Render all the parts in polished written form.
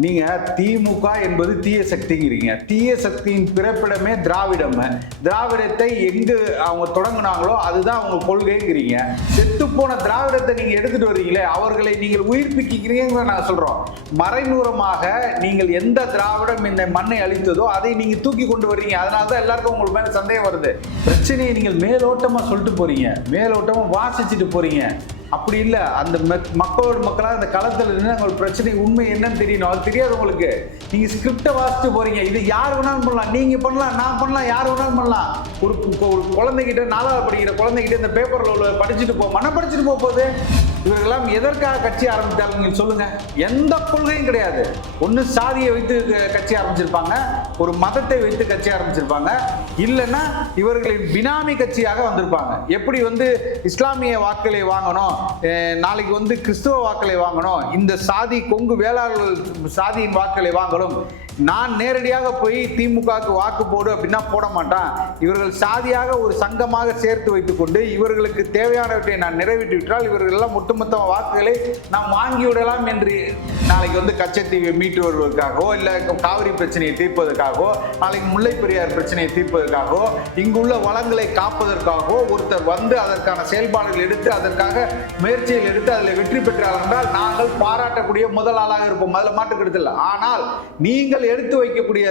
நீங்க திமுக என்பது தீய சக்திங்கிறீங்க. தீய சக்தியின் பிறப்பிடமே திராவிடம். திராவிடத்தை எங்கு அவங்க தொடங்கினாங்களோ அதுதான் அவங்க கொள்கைங்கிறீங்க. செத்து போன திராவிடத்தை நீங்க எடுத்துட்டு வரீங்களே, அவர்களை நீங்கள் உயிர்ப்பிக்கிறீங்க நாங்க சொல்றோம். மறைமுகமாக நீங்கள் எந்த திராவிடம் இந்த மண்ணை அழித்ததோ அதை நீங்க தூக்கி கொண்டு வர்றீங்க. அதனாலதான் எல்லாருக்கும் உங்களுக்கு மேல சந்தேகம் வருது. பிரச்சனையை நீங்கள் மேலோட்டமா சொல்லிட்டு போறீங்க, மேலோட்டமா வாசிச்சுட்டு போறீங்க. அப்படி இல்லை, அந்த மக்களோட மக்களாக அந்த களத்தில் இருந்து அவங்களுக்கு பிரச்சனை உண்மை என்னன்னு தெரியணும். அது தெரியாது உங்களுக்கு. நீங்க ஸ்கிரிப்டை வாசிட்டு போறீங்க. இது யார் வேணாலும் பண்ணலாம், நீங்க பண்ணலாம், நான் பண்ணலாம், யார் வேணாலும் பண்ணலாம். ஒரு குழந்தைகிட்ட 4வது படிக்கிற குழந்தைகிட்ட இந்த பேப்பர்ல உள்ள படிச்சுட்டு மன படிச்சுட்டு போகுது. இவர்களெல்லாம் எதற்காக கட்சி ஆரம்பித்தாலும் நீங்க சொல்லுங்க. எந்த கொள்கையும் கிடையாது. ஒன்று சாதியை வைத்து கட்சி ஆரம்பிச்சிருப்பாங்க, ஒரு மதத்தை வைத்து கட்சி ஆரம்பிச்சிருப்பாங்க, இல்லைன்னா இவர்களின் பினாமி கட்சியாக வந்திருப்பாங்க. எப்படி இஸ்லாமிய வாக்களை வாங்கணும், நாளைக்கு கிறிஸ்துவ வாக்களை வாங்கணும், இந்த சாதி கொங்கு வேளாளர்கள் சாதியின் வாக்களை வாங்கணும், நான் நேரடியாக போய் திமுகவுக்கு வாக்கு போடு அப்படின்னா போட மாட்டான். இவர்கள் சாதியாக ஒரு சங்கமாக சேர்த்து வைத்துக் கொண்டு இவர்களுக்கு தேவையானவற்றை நான் நிறைவேற்றிவிட்டால் இவர்கள் எல்லாம் ஒட்டுமொத்த வாக்குகளை நாம் வாங்கி விடலாம் என்று நாளைக்கு கச்சத்தீவை மீட்டு வருவதற்காகவோ, இல்லை காவிரி பிரச்சனையை தீர்ப்பதற்காகவோ, நாளைக்கு முல்லை பெரியார் பிரச்சனையை தீர்ப்பதற்காகவோ, இங்குள்ள வளங்களை காப்பதற்காகவோ ஒருத்தர் அதற்கான செயல்பாடுகள் எடுத்து அதற்காக முயற்சிகள் எடுத்து அதில் வெற்றி பெற்றார் என்றால் நாங்கள் பாராட்டக்கூடிய முதல் ஆளாக இருப்போம். அதில் மாற்றுக்கிறது இல்லை. ஆனால் நீங்கள் எடுத்து வைக்கக்கூடிய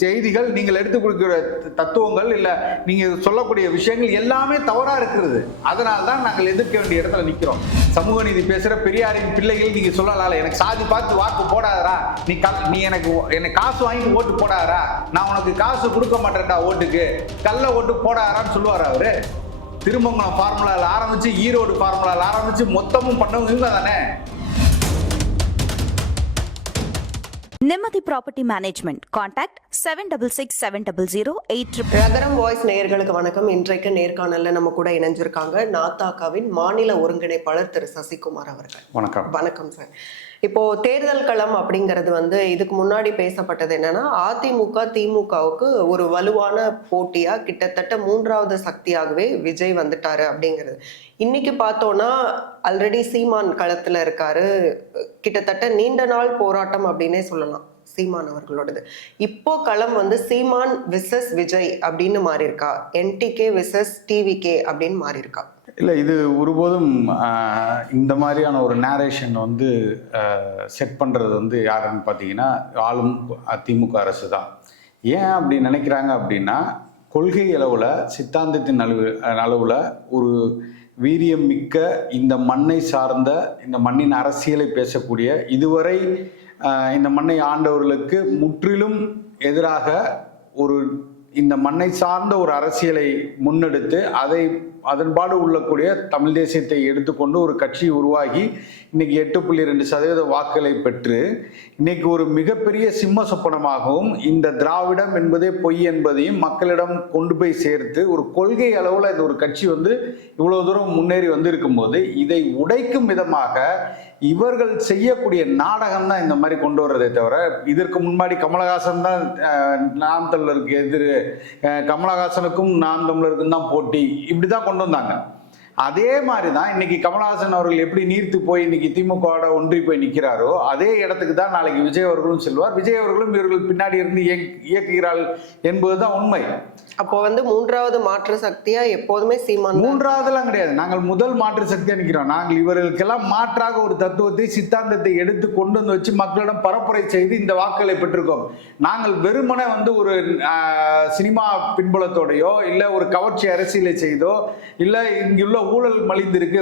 செய்திகள், நீங்கள் எடுத்து கொடுக்கிற தத்துவங்கள், இல்ல நீங்க சொல்லக்கூடிய விஷயங்கள் எல்லாமே தவறா இருக்கிறது. அதனால தான் நாங்கள் எதிர்க்க வேண்டிய இடத்துல நிக்கிறோம். சமூக நீதி பேசுற பெரியாரின் பிள்ளைகள் நீங்க சொல்லலாம், எனக்கு சாதி பார்த்து வாக்கு போடாதரா, நீ எனக்கு காசு வாங்கி ஓட்டு போடாதரா, நான் உனக்கு காசு கொடுக்க மாட்டேன்டா ஓட்டுக்கு, கள்ள ஓட்டு போடாதான்னு சொல்லுவார் அவரு. திருமங்கலம் ஃபார்முலாவில் ஆரம்பிச்சு ஈரோடு ஃபார்முலாவில் ஆரம்பிச்சு மொத்தமும் பண்ணவங்க இவங்க தானே. நிம்மதி ப்ராப்பர்ட்டி மேனேஜ்மெண்ட். கான்டாக்ட் 766700 ரகரம் வாய்ஸ் நேயர்களுக்கு வணக்கம். இன்றைக்கு நேர்காணல்ல நம்ம கூட இணைஞ்சிருக்காங்க நாத்தாக்காவின் மாநில ஒருங்கிணைப்பாளர் திரு சசிகுமார் அவர்கள். வணக்கம். வணக்கம் சார். இப்போ தேர்தல் களம் அப்படிங்கிறது இதுக்கு முன்னாடி பேசப்பட்டது என்னன்னா, அதிமுக திமுகவுக்கு ஒரு வலுவான போட்டியா கிட்டத்தட்ட 3வது சக்தியாகவே விஜய் வந்துட்டாரு அப்படிங்கிறது. இன்னைக்கு பார்த்தோம்னா ஆல்ரெடி சீமான் களத்துல இருக்காரு. கிட்டத்தட்ட நீண்ட நாள் போராட்டம் அப்படின்னே சொல்லலாம் சீமான் அவர்களோடது. இப்போ களம் சீமான் விசஸ் விஜய் அப்படின்னு மாறி இருக்கா, என்டிகே விசஸ் டிவிகே அப்படின்னு மாறி இருக்கா? இல்லை, இது ஒருபோதும் இந்த மாதிரியான ஒரு நேரேஷன் செட் பண்ணுறது யாருன்னு பார்த்தீங்கன்னா ஆளும் திமுக அரசு தான். ஏன் அப்படி நினைக்கிறாங்க அப்படின்னா, கொள்கை அளவில் சித்தாந்தத்தின் அளவில் ஒரு வீரியம் மிக்க இந்த மண்ணை சார்ந்த இந்த மண்ணின் அரசியலை பேசக்கூடிய, இதுவரை இந்த மண்ணை ஆண்டவர்களுக்கு முற்றிலும் எதிராக இந்த மண்ணை சார்ந்த ஒரு அரசியலை முன்னெடுத்து அதன்பாடு உள்ளக்கூடிய தமிழ் தேசியத்தை எடுத்துக்கொண்டு ஒரு கட்சி உருவாகி இன்னைக்கு 8.2% வாக்குகளை பெற்று இன்னைக்கு ஒரு மிகப்பெரிய சிம்ம சொப்பனமாகவும் இந்த திராவிடம் என்பதே பொய் என்பதையும் மக்களிடம் கொண்டு போய் சேர்த்து ஒரு கொள்கை அளவில் இந்த ஒரு கட்சி இவ்வளவு தூரம் முன்னேறி இருக்கும்போது இதை உடைக்கும் விதமாக இவர்கள் செய்யக்கூடிய நாடகம் தான் இந்த மாதிரி கொண்டு வர்றதே தவிர, இதற்கு முன்னாடி கமலஹாசன் தான் நாம் தமிழருக்கு எதிர், கமலஹாசனுக்கும் நாம் தமிழருக்கும் தான் போட்டி, இப்படிதான் கொண்டு வந்தாங்க. அதே மாதிரி தான் இன்னைக்கு கமலஹாசன் அவர்கள் எப்படி நீர்த்து போய் இன்னைக்கு திமுகவோட ஒன்றி போய் நிற்கிறாரோ அதே இடத்துக்கு தான் நாளைக்கு விஜய் அவர்களும் செல்வார். விஜய் அவர்களும் இவர்கள் பின்னாடி இருந்து இயக்குகிறார்கள் என்பதுதான் உண்மை. அப்போ 3வது மாற்று சக்தியா எப்போதுமே சீமான். 3வதுலாம் கிடையாது, நாங்கள் முதல் மாற்று சக்தியா நிற்கிறோம். நாங்கள் இவர்களுக்கெல்லாம் மாற்றாக ஒரு தத்துவத்தை சித்தாந்தத்தை எடுத்து கொண்டு வச்சு மக்களிடம் பரப்புரை செய்து இந்த வாக்குகளை பெற்றிருக்கோம். நாங்கள் வெறுமனே ஒரு சினிமா பின்புலத்தோடையோ இல்லை ஒரு கவர்ச்சி அரசியலை செய்தோ இல்லை இங்குள்ள ஊழல் மலிந்திருக்கு,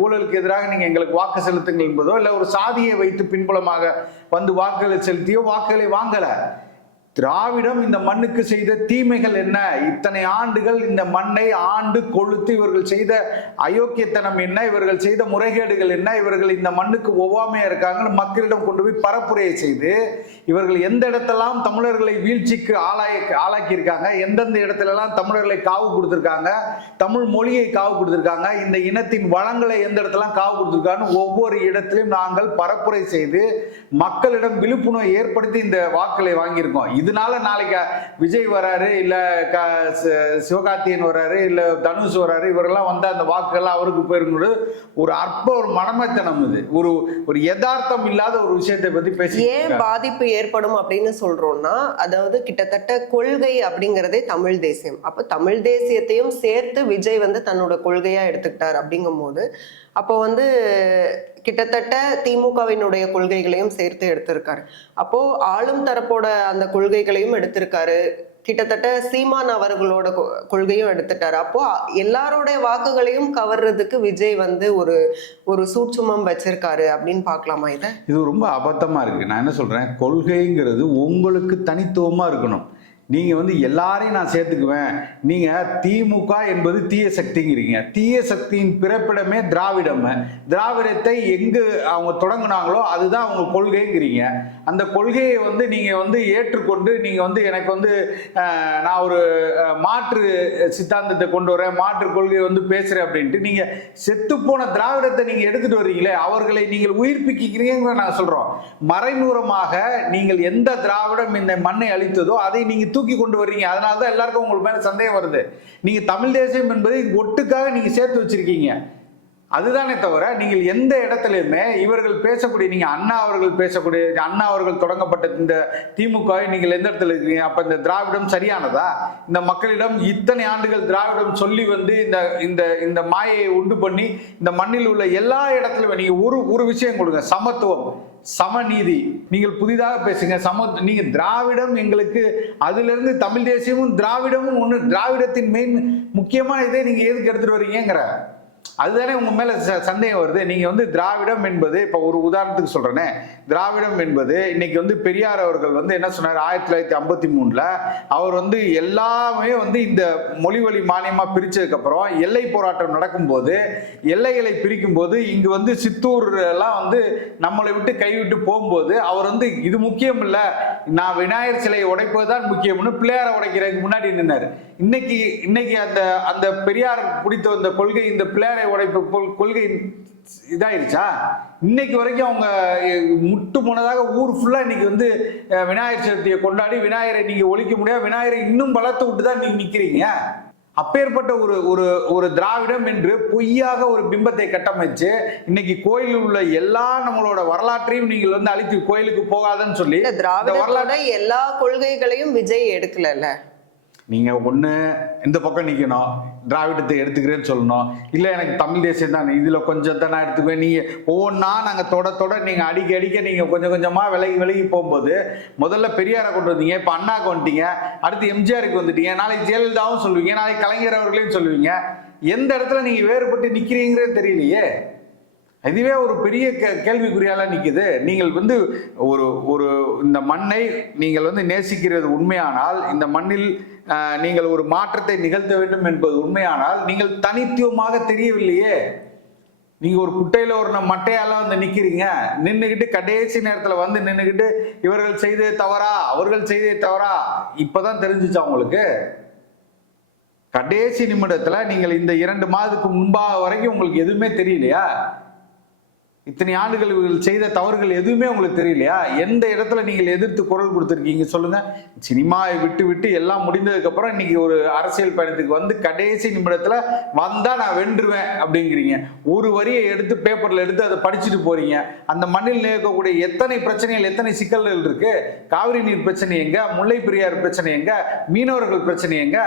ஊழலுக்கு எதிராக நீங்க எங்களுக்கு வாக்கு செலுத்துங்கள் என்பதோ இல்லை ஒரு சாதியை வைத்து பின்புலமாக வாக்குகளை செலுத்தியோ வாக்குகளை வாங்கல. திராவிடம் இந்த மண்ணுக்கு செய்த தீமைகள் என்ன, இத்தனை ஆண்டுகள் இந்த மண்ணை ஆண்டு கொளுத்து இவர்கள் செய்த அயோக்கியத்தனம் என்ன, இவர்கள் செய்த முறைகேடுகள் என்ன, இவர்கள் இந்த மண்ணுக்கு ஒவ்வாமையா இருக்காங்க மக்களிடம் கொண்டு போய் பரப்புரையை செய்து இவர்கள் எந்த இடத்தெல்லாம் தமிழர்களை வீழ்ச்சிக்கு ஆளாக்கி இருக்காங்க, எந்தெந்த இடத்துல எல்லாம் தமிழர்களை காவு கொடுத்திருக்காங்க, தமிழ் மொழியை காவு கொடுத்திருக்காங்க, இந்த இனத்தின் வளங்களை எந்த இடத்துல காவு கொடுத்திருக்காங்க, ஒவ்வொரு இடத்திலும் நாங்கள் பரப்புரை செய்து மக்களிடம் விழிப்புணர்வை ஏற்படுத்தி இந்த வாக்களை வாங்கியிருக்கோம். இதனால நாளைக்கு விஜய் வராரு இல்ல சிவகார்த்திகேயன் வராரு இல்ல தனுஷ் வராரு, இவரெல்லாம் வந்து அந்த வாக்குகள்லாம் அவருக்கு போயிருக்கிறது ஒரு ஒரு மனமத்தனம். இது ஒரு யதார்த்தம் இல்லாத ஒரு விஷயத்தை பத்தி பேசி ஏன் பாதிப்பு ஏற்படும் அப்படின்னு சொல்றோம்னா, அதாவது கிட்டத்தட்ட கொள்கை அப்படிங்கறதே தமிழ் தேசியம். அப்ப தமிழ் தேசியத்தையும் சேர்த்து விஜய் வந்து தன்னோட கொள்கையா எடுத்துக்கிட்டார். அப்படிங்கும் போது அப்போ வந்து கிட்டத்தட்ட திமுகவினுடைய கொள்கைகளையும் சேர்த்து எடுத்திருக்காரு. அப்போ ஆளும் தரப்போட அந்த கொள்கைகளையும் எடுத்திருக்காரு, கிட்டத்தட்ட சீமான் அவர்களோட கொள்கையும் எடுத்துட்டாரு. அப்போ எல்லாரோடைய வாக்குகளையும் கவர்றதுக்கு விஜய் வந்து ஒரு சூட்சுமம் வச்சிருக்காரு அப்படின்னு பார்க்கலாமா? இது ரொம்ப அபத்தமா இருக்கு. நான் என்ன சொல்றேன், கொள்கைங்கிறது உங்களுக்கு தனித்துவமா இருக்கணும். நீங்க வந்து எல்லாரையும் நான் சேர்த்துக்குவேன். நீங்க திமுக என்பது தீய சக்திங்கிறீங்க. தீய சக்தியின் பிறப்பிடமே திராவிடம். திராவிடத்தை எங்கு அவங்க தொடங்குனாங்களோ அதுதான் அவங்க கொள்கைங்கிறீங்க. அந்த கொள்கையை வந்து நீங்க வந்து ஏற்றுக்கொண்டு நீங்க வந்து எனக்கு வந்து நான் ஒரு மாற்று சித்தாந்தத்தை கொண்டு வரேன், மாற்று கொள்கையை வந்து பேசுறேன் அப்படின்ட்டு நீங்க செத்து போன திராவிடத்தை நீங்க எடுத்துட்டு வர்றீங்களே, அவர்களை நீங்கள் உயிர்ப்பிக்கிறீங்க. நான் சொல்றோம், மறைமுகமாக நீங்கள் எந்த திராவிடம் இந்த மண்ணை அளித்ததோ அதை நீங்க தூக்கி கொண்டு வர்றீங்க. அதனாலதான் எல்லாருக்கும் உங்களுக்கு மேல சந்தேகம் வருது. நீங்க தமிழ் தேசியம் என்பதை ஒட்டுக்காக நீங்க சேர்த்து வச்சிருக்கீங்க. அதுதானே தவிர நீங்கள் எந்த இடத்துலையுமே இவர்கள் பேசக்கூடிய, நீங்க அண்ணா அவர்கள் பேசக்கூடிய, அண்ணா அவர்கள் தொடங்கப்பட்ட இந்த திமுக நீங்கள் எந்த இடத்துல இருக்கீங்க? அப்ப இந்த திராவிடம் சரியானதா? இந்த மக்களிடம் இத்தனை ஆண்டுகள் திராவிடம் சொல்லி வந்து இந்த மாயையை உண்டு பண்ணி இந்த மண்ணில் உள்ள எல்லா இடத்துலையும் நீங்க ஒரு விஷயம் கொடுங்க, சமத்துவம், சமநீதி. நீங்கள் புதிதாக பேசுங்க, நீங்க திராவிடம் எங்களுக்கு, அதுல இருந்து தமிழ் தேசியமும் திராவிடமும் ஒண்ணு. திராவிடத்தின் மெயின் முக்கியமான இதை நீங்க எதுக்கு எடுத்துட்டு வர்றீங்கிற அதுதானே உங்க மேல சந்தேகம் வருது. நீங்க வந்து திராவிடம் என்பது, இப்ப ஒரு உதாரணத்துக்கு சொல்றேனே, திராவிடம் என்பது இன்னைக்கு வந்து பெரியார் அவர்கள் வந்து என்ன சொன்னார், 1953 அவர் வந்து எல்லாமே வந்து இந்த மொழி வழி மானியமா பிரிச்சதுக்கு அப்புறம் எல்லை போராட்டம் நடக்கும்போது, எல்லைகளை பிரிக்கும் போது இங்கு வந்து சித்தூர் எல்லாம் வந்து நம்மளை விட்டு கைவிட்டு போகும்போது அவர் வந்து இது முக்கியம் இல்ல, நான் விநாயகர் சிலையை உடைப்பதுதான் முக்கியம்னு பிள்ளையாரை உடைக்கிறதுக்கு முன்னாடி நின்னாரு. இன்னைக்கு அந்த பெரியார் பிடித்த வந்த கொள்கை, இந்த பிள்ளையாரை உடைப்பு கொள்கை இதாயிருச்சா? இன்னைக்கு வரைக்கும் அவங்க முட்டு போனதாக ஊர் ஃபுல்லா இன்னைக்கு வந்து விநாயகர் சதுர்த்தியை கொண்டாடி விநாயகரை நீங்க ஒழிக்க முடியாது, விநாயகரை இன்னும் வளர்த்து விட்டு தான் நீங்க நிக்கிறீங்க. அப்பேற்பட்ட ஒரு திராவிடம் என்று பொய்யாக ஒரு பிம்பத்தை கட்டமைச்சு இன்னைக்கு கோயிலில் உள்ள எல்லா நம்மளோட வரலாற்றையும் நீங்கள் வந்து அழித்து கோயிலுக்கு போகாதன்னு சொல்லி திராவிட எல்லா கொள்கைகளையும் விஜய் எடுக்கல. நீங்க ஒண்ணு இந்த பக்கம் நிக்கணும், திராவிடத்தை எடுத்துக்கிறேன்னு சொல்லணும், இல்ல எனக்கு தமிழ் தேசியம் தான் இதுல கொஞ்சம் தான் நான் எடுத்துக்குவேன். நீங்க ஒவ்வொன்னா நாங்க தொட நீங்க அடிக்க நீங்க கொஞ்சம் கொஞ்சமா விலகி போகும்போது, முதல்ல பெரியாரை கொண்டு வந்தீங்க, இப்ப அண்ணாக்கு வந்துட்டீங்க, அடுத்து எம்ஜிஆருக்கு வந்துட்டீங்க, நாளைக்கு ஜெயலலிதாவும் சொல்லுவீங்க, நாளைக்கு கலைஞர் அவர்களையும் சொல்லுவீங்க. எந்த இடத்துல நீங்க வேறுபட்டு நிக்கிறீங்கிறதே தெரியலையே. இதுவே ஒரு பெரிய கேள்விக்குறியால நிக்குது. நீங்கள் வந்து ஒரு இந்த மண்ணை நீங்கள் வந்து நேசிக்கிறது உண்மையானால், இந்த மண்ணில் நீங்கள் ஒரு மாற்றத்தை நிகழ்த்த வேண்டும் என்பது உண்மையானால், நீங்கள் தனித்துவமாக தெரியவில்லையே. நீங்க ஒரு குட்டையில ஒரு மட்டையால வந்து நிக்கிறீங்க, நின்றுகிட்டு கடைசி நேரத்துல வந்து நின்றுகிட்டு இவர்கள் செய்தே தவறா, அவர்கள் செய்தே தவறா, இப்பதான் தெரிஞ்சுச்சா உங்களுக்கு? கடைசி நிமிடத்துல நீங்கள் இந்த 2 மாதத்துக்கு முன்பாக வரைக்கும் உங்களுக்கு எதுவுமே தெரியலையா? இத்தனை ஆண்டுகள் இவர்கள் செய்த தவறுகள் எதுவுமே உங்களுக்கு தெரியலையா? எந்த இடத்துல நீங்கள் எதிர்த்து குரல் கொடுத்துருக்கீங்க சொல்லுங்க? சினிமாவை விட்டு எல்லாம் முடிந்ததுக்கு அப்புறம் இன்னைக்கு ஒரு அரசியல் பயணத்துக்கு வந்து கடைசி நிமிடத்துல வந்தா நான் வென்றுவேன் அப்படிங்கிறீங்க. ஒரு வரியை எடுத்து பேப்பர்ல எடுத்து அதை படிச்சுட்டு போறீங்க. அந்த மண்ணில் நிற்கக்கூடிய எத்தனை பிரச்சனைகள், எத்தனை சிக்கல்கள் இருக்கு. காவிரி நீர் பிரச்சனை எங்க, முல்லை பெரியார் பிரச்சனை எங்க, மீனவர்கள் பிரச்சனை எங்க?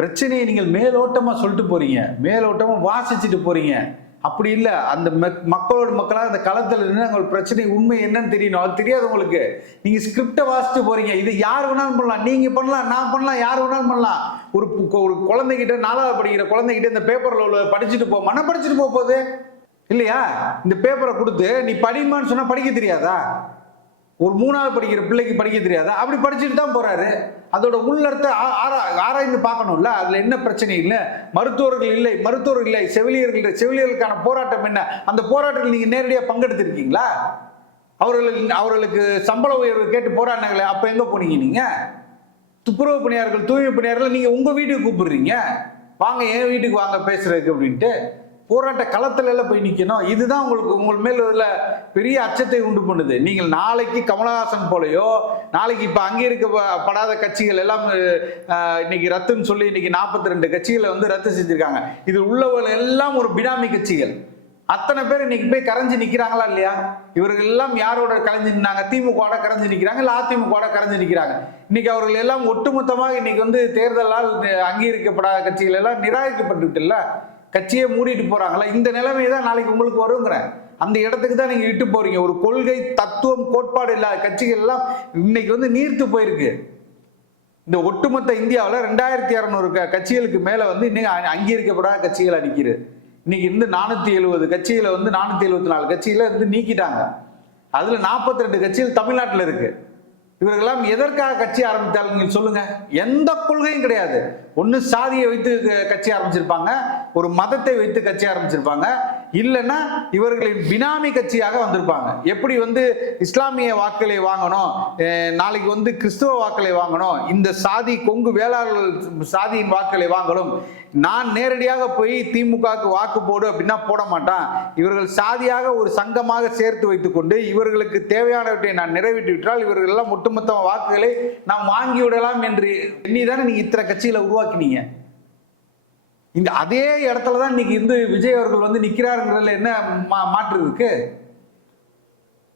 பிரச்சனையை நீங்கள் மேலோட்டமா சொல்லிட்டு போறீங்க, மேலோட்டமா வாசிச்சுட்டு போறீங்க. அப்படி இல்லை, அந்த மக்களாக அந்த களத்தில் நின்று பிரச்சனை உண்மை என்னன்னு தெரியணும். அது தெரியாது உங்களுக்கு. நீங்க ஸ்கிரிப்டை வாசிட்டு போறீங்க. இது யார் வேணாலும் பண்ணலாம், நீங்க பண்ணலாம், நான் பண்ணலாம், யார் வேணாலும் பண்ணலாம். ஒரு குழந்தைகிட்ட, 4வது படிக்கிற குழந்தைகிட்ட இந்த பேப்பர்ல உள்ள படிச்சுட்டு மனம் படிச்சுட்டு போகுது இல்லையா? இந்த பேப்பரை கொடுத்து நீ படிமான்னு சொன்னா படிக்க தெரியாதா? ஒரு 3வது படிக்கிற பிள்ளைக்கு படிக்க தெரியாதா? அப்படி படிச்சுட்டு தான் போறாரு. அதோட உள்ளர்த்த ஆராய்ந்து பார்க்கணும்ல. அதுல என்ன பிரச்சனை இல்லை, மருத்துவர்கள் இல்லை, செவிலியர்களுக்கான போராட்டம் என்ன, அந்த போராட்டத்தில் நீங்க நேரடியாக பங்கெடுத்திருக்கீங்களா? அவர்களுக்கு சம்பள உயர்வு கேட்டு போராடினாங்களே, அப்ப எங்க போனீங்க நீங்க? துப்புரவு பணியாளர்கள், தூய்மை பணியாளர்கள் நீங்க உங்க வீட்டுக்கு கூப்பிடுறீங்க, வாங்க என் வீட்டுக்கு வாங்க பேசுறதுக்கு அப்படின்ட்டு. போராட்ட களத்துல எல்லாம் போய் நிக்கணும். இதுதான் உங்களுக்கு உங்கள் மேல் உள்ள பெரிய அச்சத்தை உண்டு பண்ணுது. நீங்கள் நாளைக்கு கமலஹாசன் போலயோ, நாளைக்கு இப்ப அங்கீகரிக்கப்படாத கட்சிகள் எல்லாம் இன்னைக்கு ரத்துன்னு சொல்லி இன்னைக்கு 42 கட்சிகளை வந்து ரத்து செஞ்சிருக்காங்க. இது உள்ளவர்கள் எல்லாம் ஒரு பினாமி கட்சிகள். அத்தனை பேர் இன்னைக்கு போய் கரைஞ்சு நிக்கிறாங்களா இல்லையா? இவர்கள் எல்லாம் யாரோட கரைஞ்சு நின்னாங்க? திமுக கரைஞ்சு நிக்கிறாங்க, இல்ல அதிமுக கரைஞ்சு நிக்கிறாங்க. இன்னைக்கு அவர்கள் எல்லாம் ஒட்டுமொத்தமாக இன்னைக்கு வந்து தேர்தலால் அங்கீகரிக்கப்படாத கட்சிகள் எல்லாம் நிராகரிக்கப்பட்டு இல்ல, கட்சியை மூடிட்டு போறாங்களா? இந்த நிலைமை தான் நாளைக்கு உங்களுக்கு வருங்கிற அந்த இடத்துக்கு தான் நீங்க இட்டு போறீங்க. ஒரு கொள்கை தத்துவம் கோட்பாடு இல்லாத கட்சிகள் எல்லாம் இன்னைக்கு வந்து நீர்த்து போயிருக்கு. இந்த ஒட்டுமொத்த இந்தியாவில் 2600 கட்சிகளுக்கு மேல வந்து இன்னைக்கு அங்கீகரிக்கப்படாத கட்சிகள் நிற்கிறது. இன்னைக்கு இந்த 470 கட்சிகளை வந்து 474 கட்சிகளை வந்து நீக்கிட்டாங்க. அதுல 42 கட்சிகள் தமிழ்நாட்டில் இருக்கு. இவர்களெல்லாம் எதற்காக கட்சி ஆரம்பித்தாலும் நீங்க சொல்லுங்க. எந்த கொள்கையும் கிடையாது. ஒன்னு சாதியை வைத்து கட்சி ஆரம்பிச்சிருப்பாங்க, ஒரு மதத்தை வைத்து கட்சி ஆரம்பிச்சிருப்பாங்க, இல்லைன்னா இவர்களின் பினாமி கட்சியாக வந்திருப்பாங்க. எப்படி வந்து இஸ்லாமிய வாக்களை வாங்கணும், நாளைக்கு வந்து கிறிஸ்துவ வாக்களை வாங்கணும், இந்த சாதி கொங்கு வேளாளர்கள் சாதியின் வாக்களை வாங்கணும், நான் நேரடியாக போய் திமுகவுக்கு வாக்கு போடு அப்படின்னா போட மாட்டான். இவர்கள் சாதியாக ஒரு சங்கமாக சேர்த்து வைத்துக் கொண்டு இவர்களுக்கு தேவையானவற்றை நான் நிறைவேற்றி விட்டால் இவர்கள் எல்லாம் ஒட்டுமொத்த வாக்குகளை நாம் வாங்கி விடலாம் என்று எண்ணிதானே நீங்க இத்தனை கட்சிகளை உருவாக்கினீங்க. இந்த அதே இடத்துலதான் இன்னைக்கு இந்த விஜய் அவர்கள் வந்து நிக்கிறாருங்கிறதுல என்ன மாற்று இருக்கு?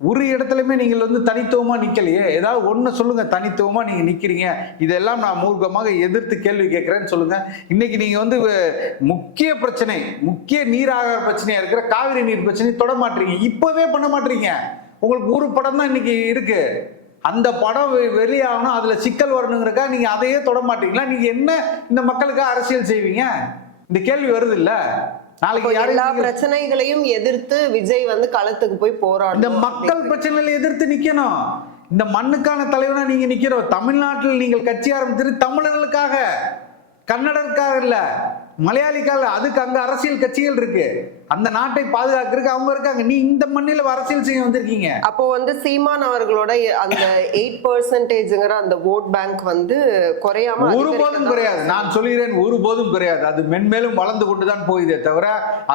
ஒரு இடத்துலயுமே நீங்கள் வந்து தனித்துவமா நிக்கலையே. ஏதாவது ஒண்ணு சொல்லுங்க, தனித்துவமா நீங்க நிக்கிறீங்க, இதெல்லாம் நான் மூர்க்கமாக எதிர்த்து கேள்வி கேட்கிறேன்னு சொல்லுங்க. இன்னைக்கு நீங்க வந்து முக்கிய பிரச்சனை, முக்கிய நீராக பிரச்சனையா இருக்கிற காவிரி நீர் பிரச்சனை தொட மாட்டீங்க, இப்பவே பண்ண மாட்டீங்க. உங்களுக்கு ஒரு படம் தான் இன்னைக்கு இருக்கு, அந்த படம் வெளியாகணும், அதுல சிக்கல் வரணுங்கிறக்கா நீங்க அதையே தொட மாட்டீங்களா? நீங்க என்ன இந்த மக்களுக்காக அரசியல் செய்வீங்க? இந்த கேள்வி வருது இல்ல. நாளைக்கு எல்லா பிரச்சனைகளையும் எதிர்த்து விஜய் வந்து களத்துக்கு போய் போராடும். இந்த மக்கள் பிரச்சனைகளை எதிர்த்து நிக்கணும். இந்த மண்ணுக்கான தலைவனா நீங்க நிக்கிறோம். தமிழ்நாட்டில் நீங்கள் கட்சி ஆரம்பித்து தமிழர்களுக்காக, கன்னடருக்காக இல்ல, மலையாளிக்காக, அதுக்கு அங்க அரசியல் கட்சிகள் இருக்கு. அந்த நாட்டை பாதுகாக்கிறதுக்கு அவங்க இருக்காங்க. நீ இந்த மண்ணில அரசியல் செய்ய வந்திருக்கீங்க. அப்போ வந்து சீமான் அவர்களோட அந்த 8% அந்த ஓட் பேங்க் வந்து குறையாம ஒருபோதும் குறையாது. நான் சொல்கிறேன், ஒருபோதும் குறையாது. அது மென்மேலும் வளர்ந்து கொண்டுதான் போகுதே தவிர,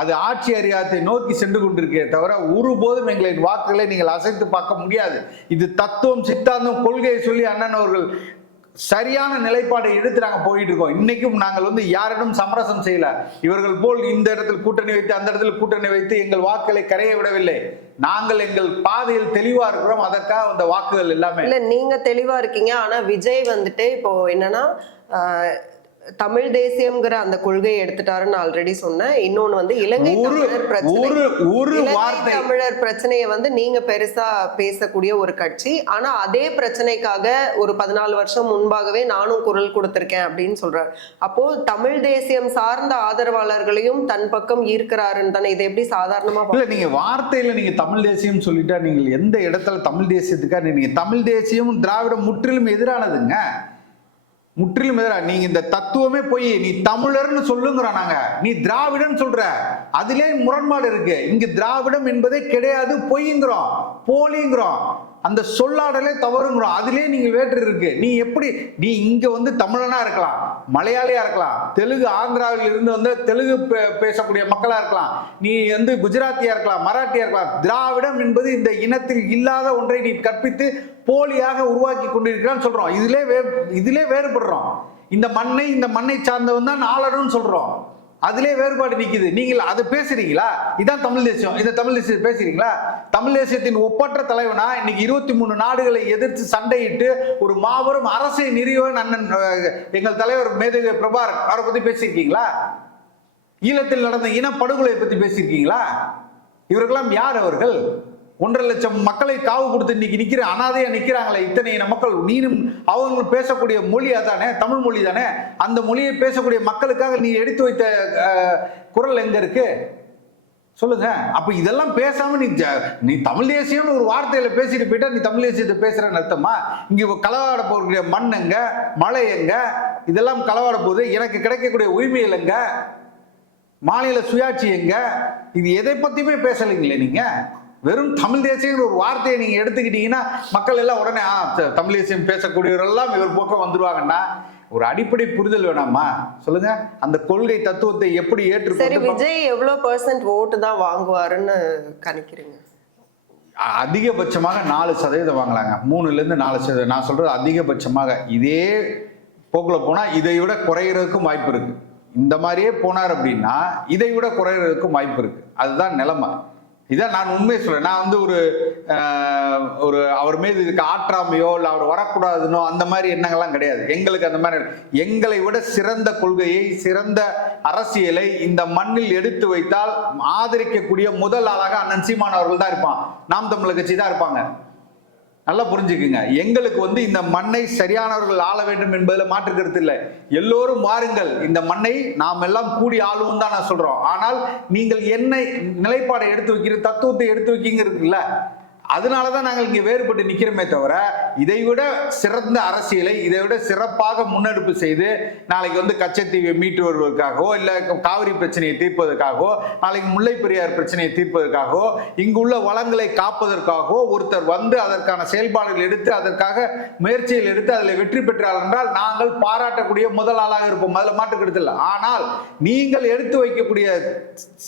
அது ஆட்சி அதிகாரத்தை நோக்கி சென்று கொண்டிருக்கே தவிர, ஒருபோதும் எங்களின் வாக்குகளை நீங்கள் அசைத்து பார்க்க முடியாது. இது தத்துவம், சித்தாந்தம், கொள்கையை சொல்லி அண்ணன் அவர்கள் சரியான நிலைப்பாடை எடுத்து நாங்க போயிட்டு இருக்கோம். இன்னைக்கும் நாங்கள் வந்து யாரிடம் சமரசம் செய்யல. இவர்கள் போல் இந்த இடத்தில் கூட்டணி வைத்து அந்த இடத்துல கூட்டணி வைத்து எங்கள் வாக்குகளை கரைய விடவில்லை. நாங்கள் எங்கள் பாதையில் தெளிவா இருக்கிறோம். அதற்காக அந்த வாக்குகள் எல்லாமே இல்ல. நீங்க தெளிவா இருக்கீங்க. ஆனா விஜய் வந்துட்டு இப்போ என்னன்னா தமிழ் தேசியம்ங்கிற அந்த கொள்கையை எடுத்துட்டாருன்னு ஆல்ரெடி சொன்னேன். இன்னொன்னு வந்து இலங்கை தமிழர் பிரச்சனை, தமிழர் பிரச்சனையை வந்து நீங்க பெருசா பேசக்கூடிய ஒரு கட்சி. ஆனா அதே பிரச்சனைக்காக ஒரு 14 வருஷம் முன்பாகவே நானும் குரல் கொடுத்திருக்கேன் அப்படின்னு சொல்றாரு. அப்போ தமிழ் தேசியம் சார்ந்த ஆதரவாளர்களையும் தன் பக்கம் ஈர்க்கிறாருன்னு தானே. இதை எப்படி சாதாரணமா இல்ல, நீங்க வார்த்தையில நீங்க தமிழ் தேசியம் சொல்லிட்டா நீங்கள் எந்த இடத்துல தமிழ் தேசியத்துக்காக நீங்க தமிழ் தேசியம் திராவிடம் முற்றிலும் எதிரானதுங்க, முற்றிலும் எதிராக. நீங்க இந்த தத்துவமே போய் நீ தமிழர்னு சொல்லுங்கிறோம், நாங்க நீ திராவிடன் சொல்ற, அதிலே முரண்பாடு இருக்கு. இங்க திராவிடம் என்பதே கிடையாது, பொய்ங்கிறோம், போலிங்கிறோம், அந்த சொல்லாடலே தவறுங்கிறோம், அதிலே நீங்க வேற்று இருக்கு. நீ எப்படி நீ இங்க வந்து தமிழனா இருக்கலாம், மலையாளியா இருக்கலாம், தெலுங்கு ஆந்திராவில் இருந்து வந்து தெலுங்கு பேசக்கூடிய மக்களா இருக்கலாம், நீ வந்து குஜராத்தியா இருக்கலாம், மராட்டியா இருக்கலாம். திராவிடம் என்பது இந்த இனத்தில் இல்லாத ஒன்றை நீ கற்பித்து போலியாக உருவாக்கி கொண்டிருக்கிறான்னு சொல்றோம். இதிலே வேறுபடுறோம். இந்த மண்ணை சார்ந்தவன் தான் ஆளணும்னு சொல்றோம். அதிலே வேறுபாடு நிக்குது. நீங்கள் அதை பேசுறீங்களா? இதான் தமிழ் தேசியம். இந்த தமிழ் தேசியத்தை பேசுறீங்களா? தமிழ் தேசியத்தின் ஒப்பற்ற தலைவனா இன்னைக்கு 23 நாடுகளை எதிர்த்து சண்டையிட்டு ஒரு மாபெரும் அரசை நிறுவன் அண்ணன் எங்கள் தலைவர் மேதகு பிரபாகரன் அவரை பத்தி பேசியிருக்கீங்களா? ஈழத்தில் நடந்த இனப்படுகொலை பத்தி பேசியிருக்கீங்களா? இவர்களெல்லாம் யார்? அவர்கள் 1.5 லட்சம் மக்களை காவு கொடுத்து இன்னைக்கு நிக்கிற அனாதையா நிக்கிறாங்களே இத்தனை இன மக்கள். நீனும் அவங்களும் பேசக்கூடிய மொழி அதானே, தமிழ் மொழி தானே. அந்த மொழியை பேசக்கூடிய மக்களுக்காக நீ எடுத்து வைத்த குரல் எங்க இருக்கு சொல்லுங்க. அப்ப இதெல்லாம் பேசாம நீ தமிழ் தேசியம்னு ஒரு வார்த்தையில பேசிட்டு போயிட்டா நீ தமிழ் தேசியத்தை பேசுறன்னு அர்த்தமா? இங்க களவாட போகிற மண் எங்க, மழை எங்க, இதெல்லாம் களவாட போது எனக்கு கிடைக்கக்கூடிய உரிமைகள் எங்க, மாநில சுயாட்சி எங்க, இது எதை பத்தியுமே பேசலைங்களே. நீங்க வெறும் தமிழ் தேசியம் ஒரு வார்த்தையை நீங்க எடுத்துக்கிட்டீங்கன்னா மக்கள் எல்லாம் உடனே தமிழ் தேசியம் பேசக்கூடியவரெல்லாம் இவர் பக்கம் வந்துருவாங்கன்னா, ஒரு அடிப்படை புரிதல் வேணாமா சொல்லுங்க? அந்த கொள்கை தத்துவத்தை எப்படி சரி, ஏற்றுக்கொண்டு விஜய் எவ்வளவு % ஓட்டு தான் வாங்குவாருன்னு கணிக்கிறீங்க? அதிகபட்சமாக 4% வாங்கலாங்க. 3% நான் சொல்றது அதிகபட்சமாக. இதே போக்குல போனா இதை விட குறைகிறதுக்கும் வாய்ப்பு இருக்கு. இந்த மாதிரியே போனார் அப்படின்னா இதை விட குறைகிறதுக்கும் வாய்ப்பு இருக்கு. அதுதான் நிலைமை. இதான் நான் உண்மையை சொல்றேன். நான் வந்து ஒரு அவர் மீது இதுக்கு ஆற்றாமையோ இல்லை அவர் வரக்கூடாதுன்னோ அந்த மாதிரி எண்ணங்கள்லாம் கிடையாது. எங்களுக்கு அந்த மாதிரி எங்களை விட சிறந்த கொள்கையை, சிறந்த அரசியலை இந்த மண்ணில் எடுத்து வைத்தால் ஆதரிக்கக்கூடிய முதல் ஆளாக அண்ணன் சீமான் அவர்கள் தான் இருப்பான். நாம் தமிழர் கட்சி தான் இருப்பாங்க. நல்லா புரிஞ்சுக்குங்க. எங்களுக்கு வந்து இந்த மண்ணை சரியானவர்கள் ஆள வேண்டும் என்பதில் மாற்று கருத்து இல்லை. எல்லோரும் வாருங்கள், இந்த மண்ணை நாம் எல்லாம் கூடி ஆளுவோம் தான் நான் சொல்றோம். ஆனால் நீங்கள் என்ன நிலைப்பாடை எடுத்து வைக்கிற, தத்துவத்தை எடுத்து வைக்கிங்க இருக்குல்ல, அதனாலதான் நாங்கள் இங்க வேறுபட்டு நிக்கிறோமே தவிர இதைவிட சிறந்த அரசியலை இதைவிட சிறப்பாக முன்னெடுப்பு செய்து நாளைக்கு வந்து கச்சத்தீவை மீட்டு வருவதற்காகவோ இல்ல காவிரி பிரச்சனையை தீர்ப்பதற்காகவோ நாளைக்கு முல்லை பெரியார் பிரச்சனையை தீர்ப்பதற்காகவோ இங்குள்ள வளங்களை காப்பதற்காகவோ ஒருத்தர் வந்து அதற்கான செயல்பாடுகள் எடுத்து அதற்காக முயற்சிகள் எடுத்து அதில் வெற்றி பெற்றார் என்றால் நாங்கள் பாராட்டக்கூடிய முதல் ஆளாக இருப்போம். அதில் மாற்று கருத்து இல்லை. ஆனால் நீங்கள் எடுத்து வைக்கக்கூடிய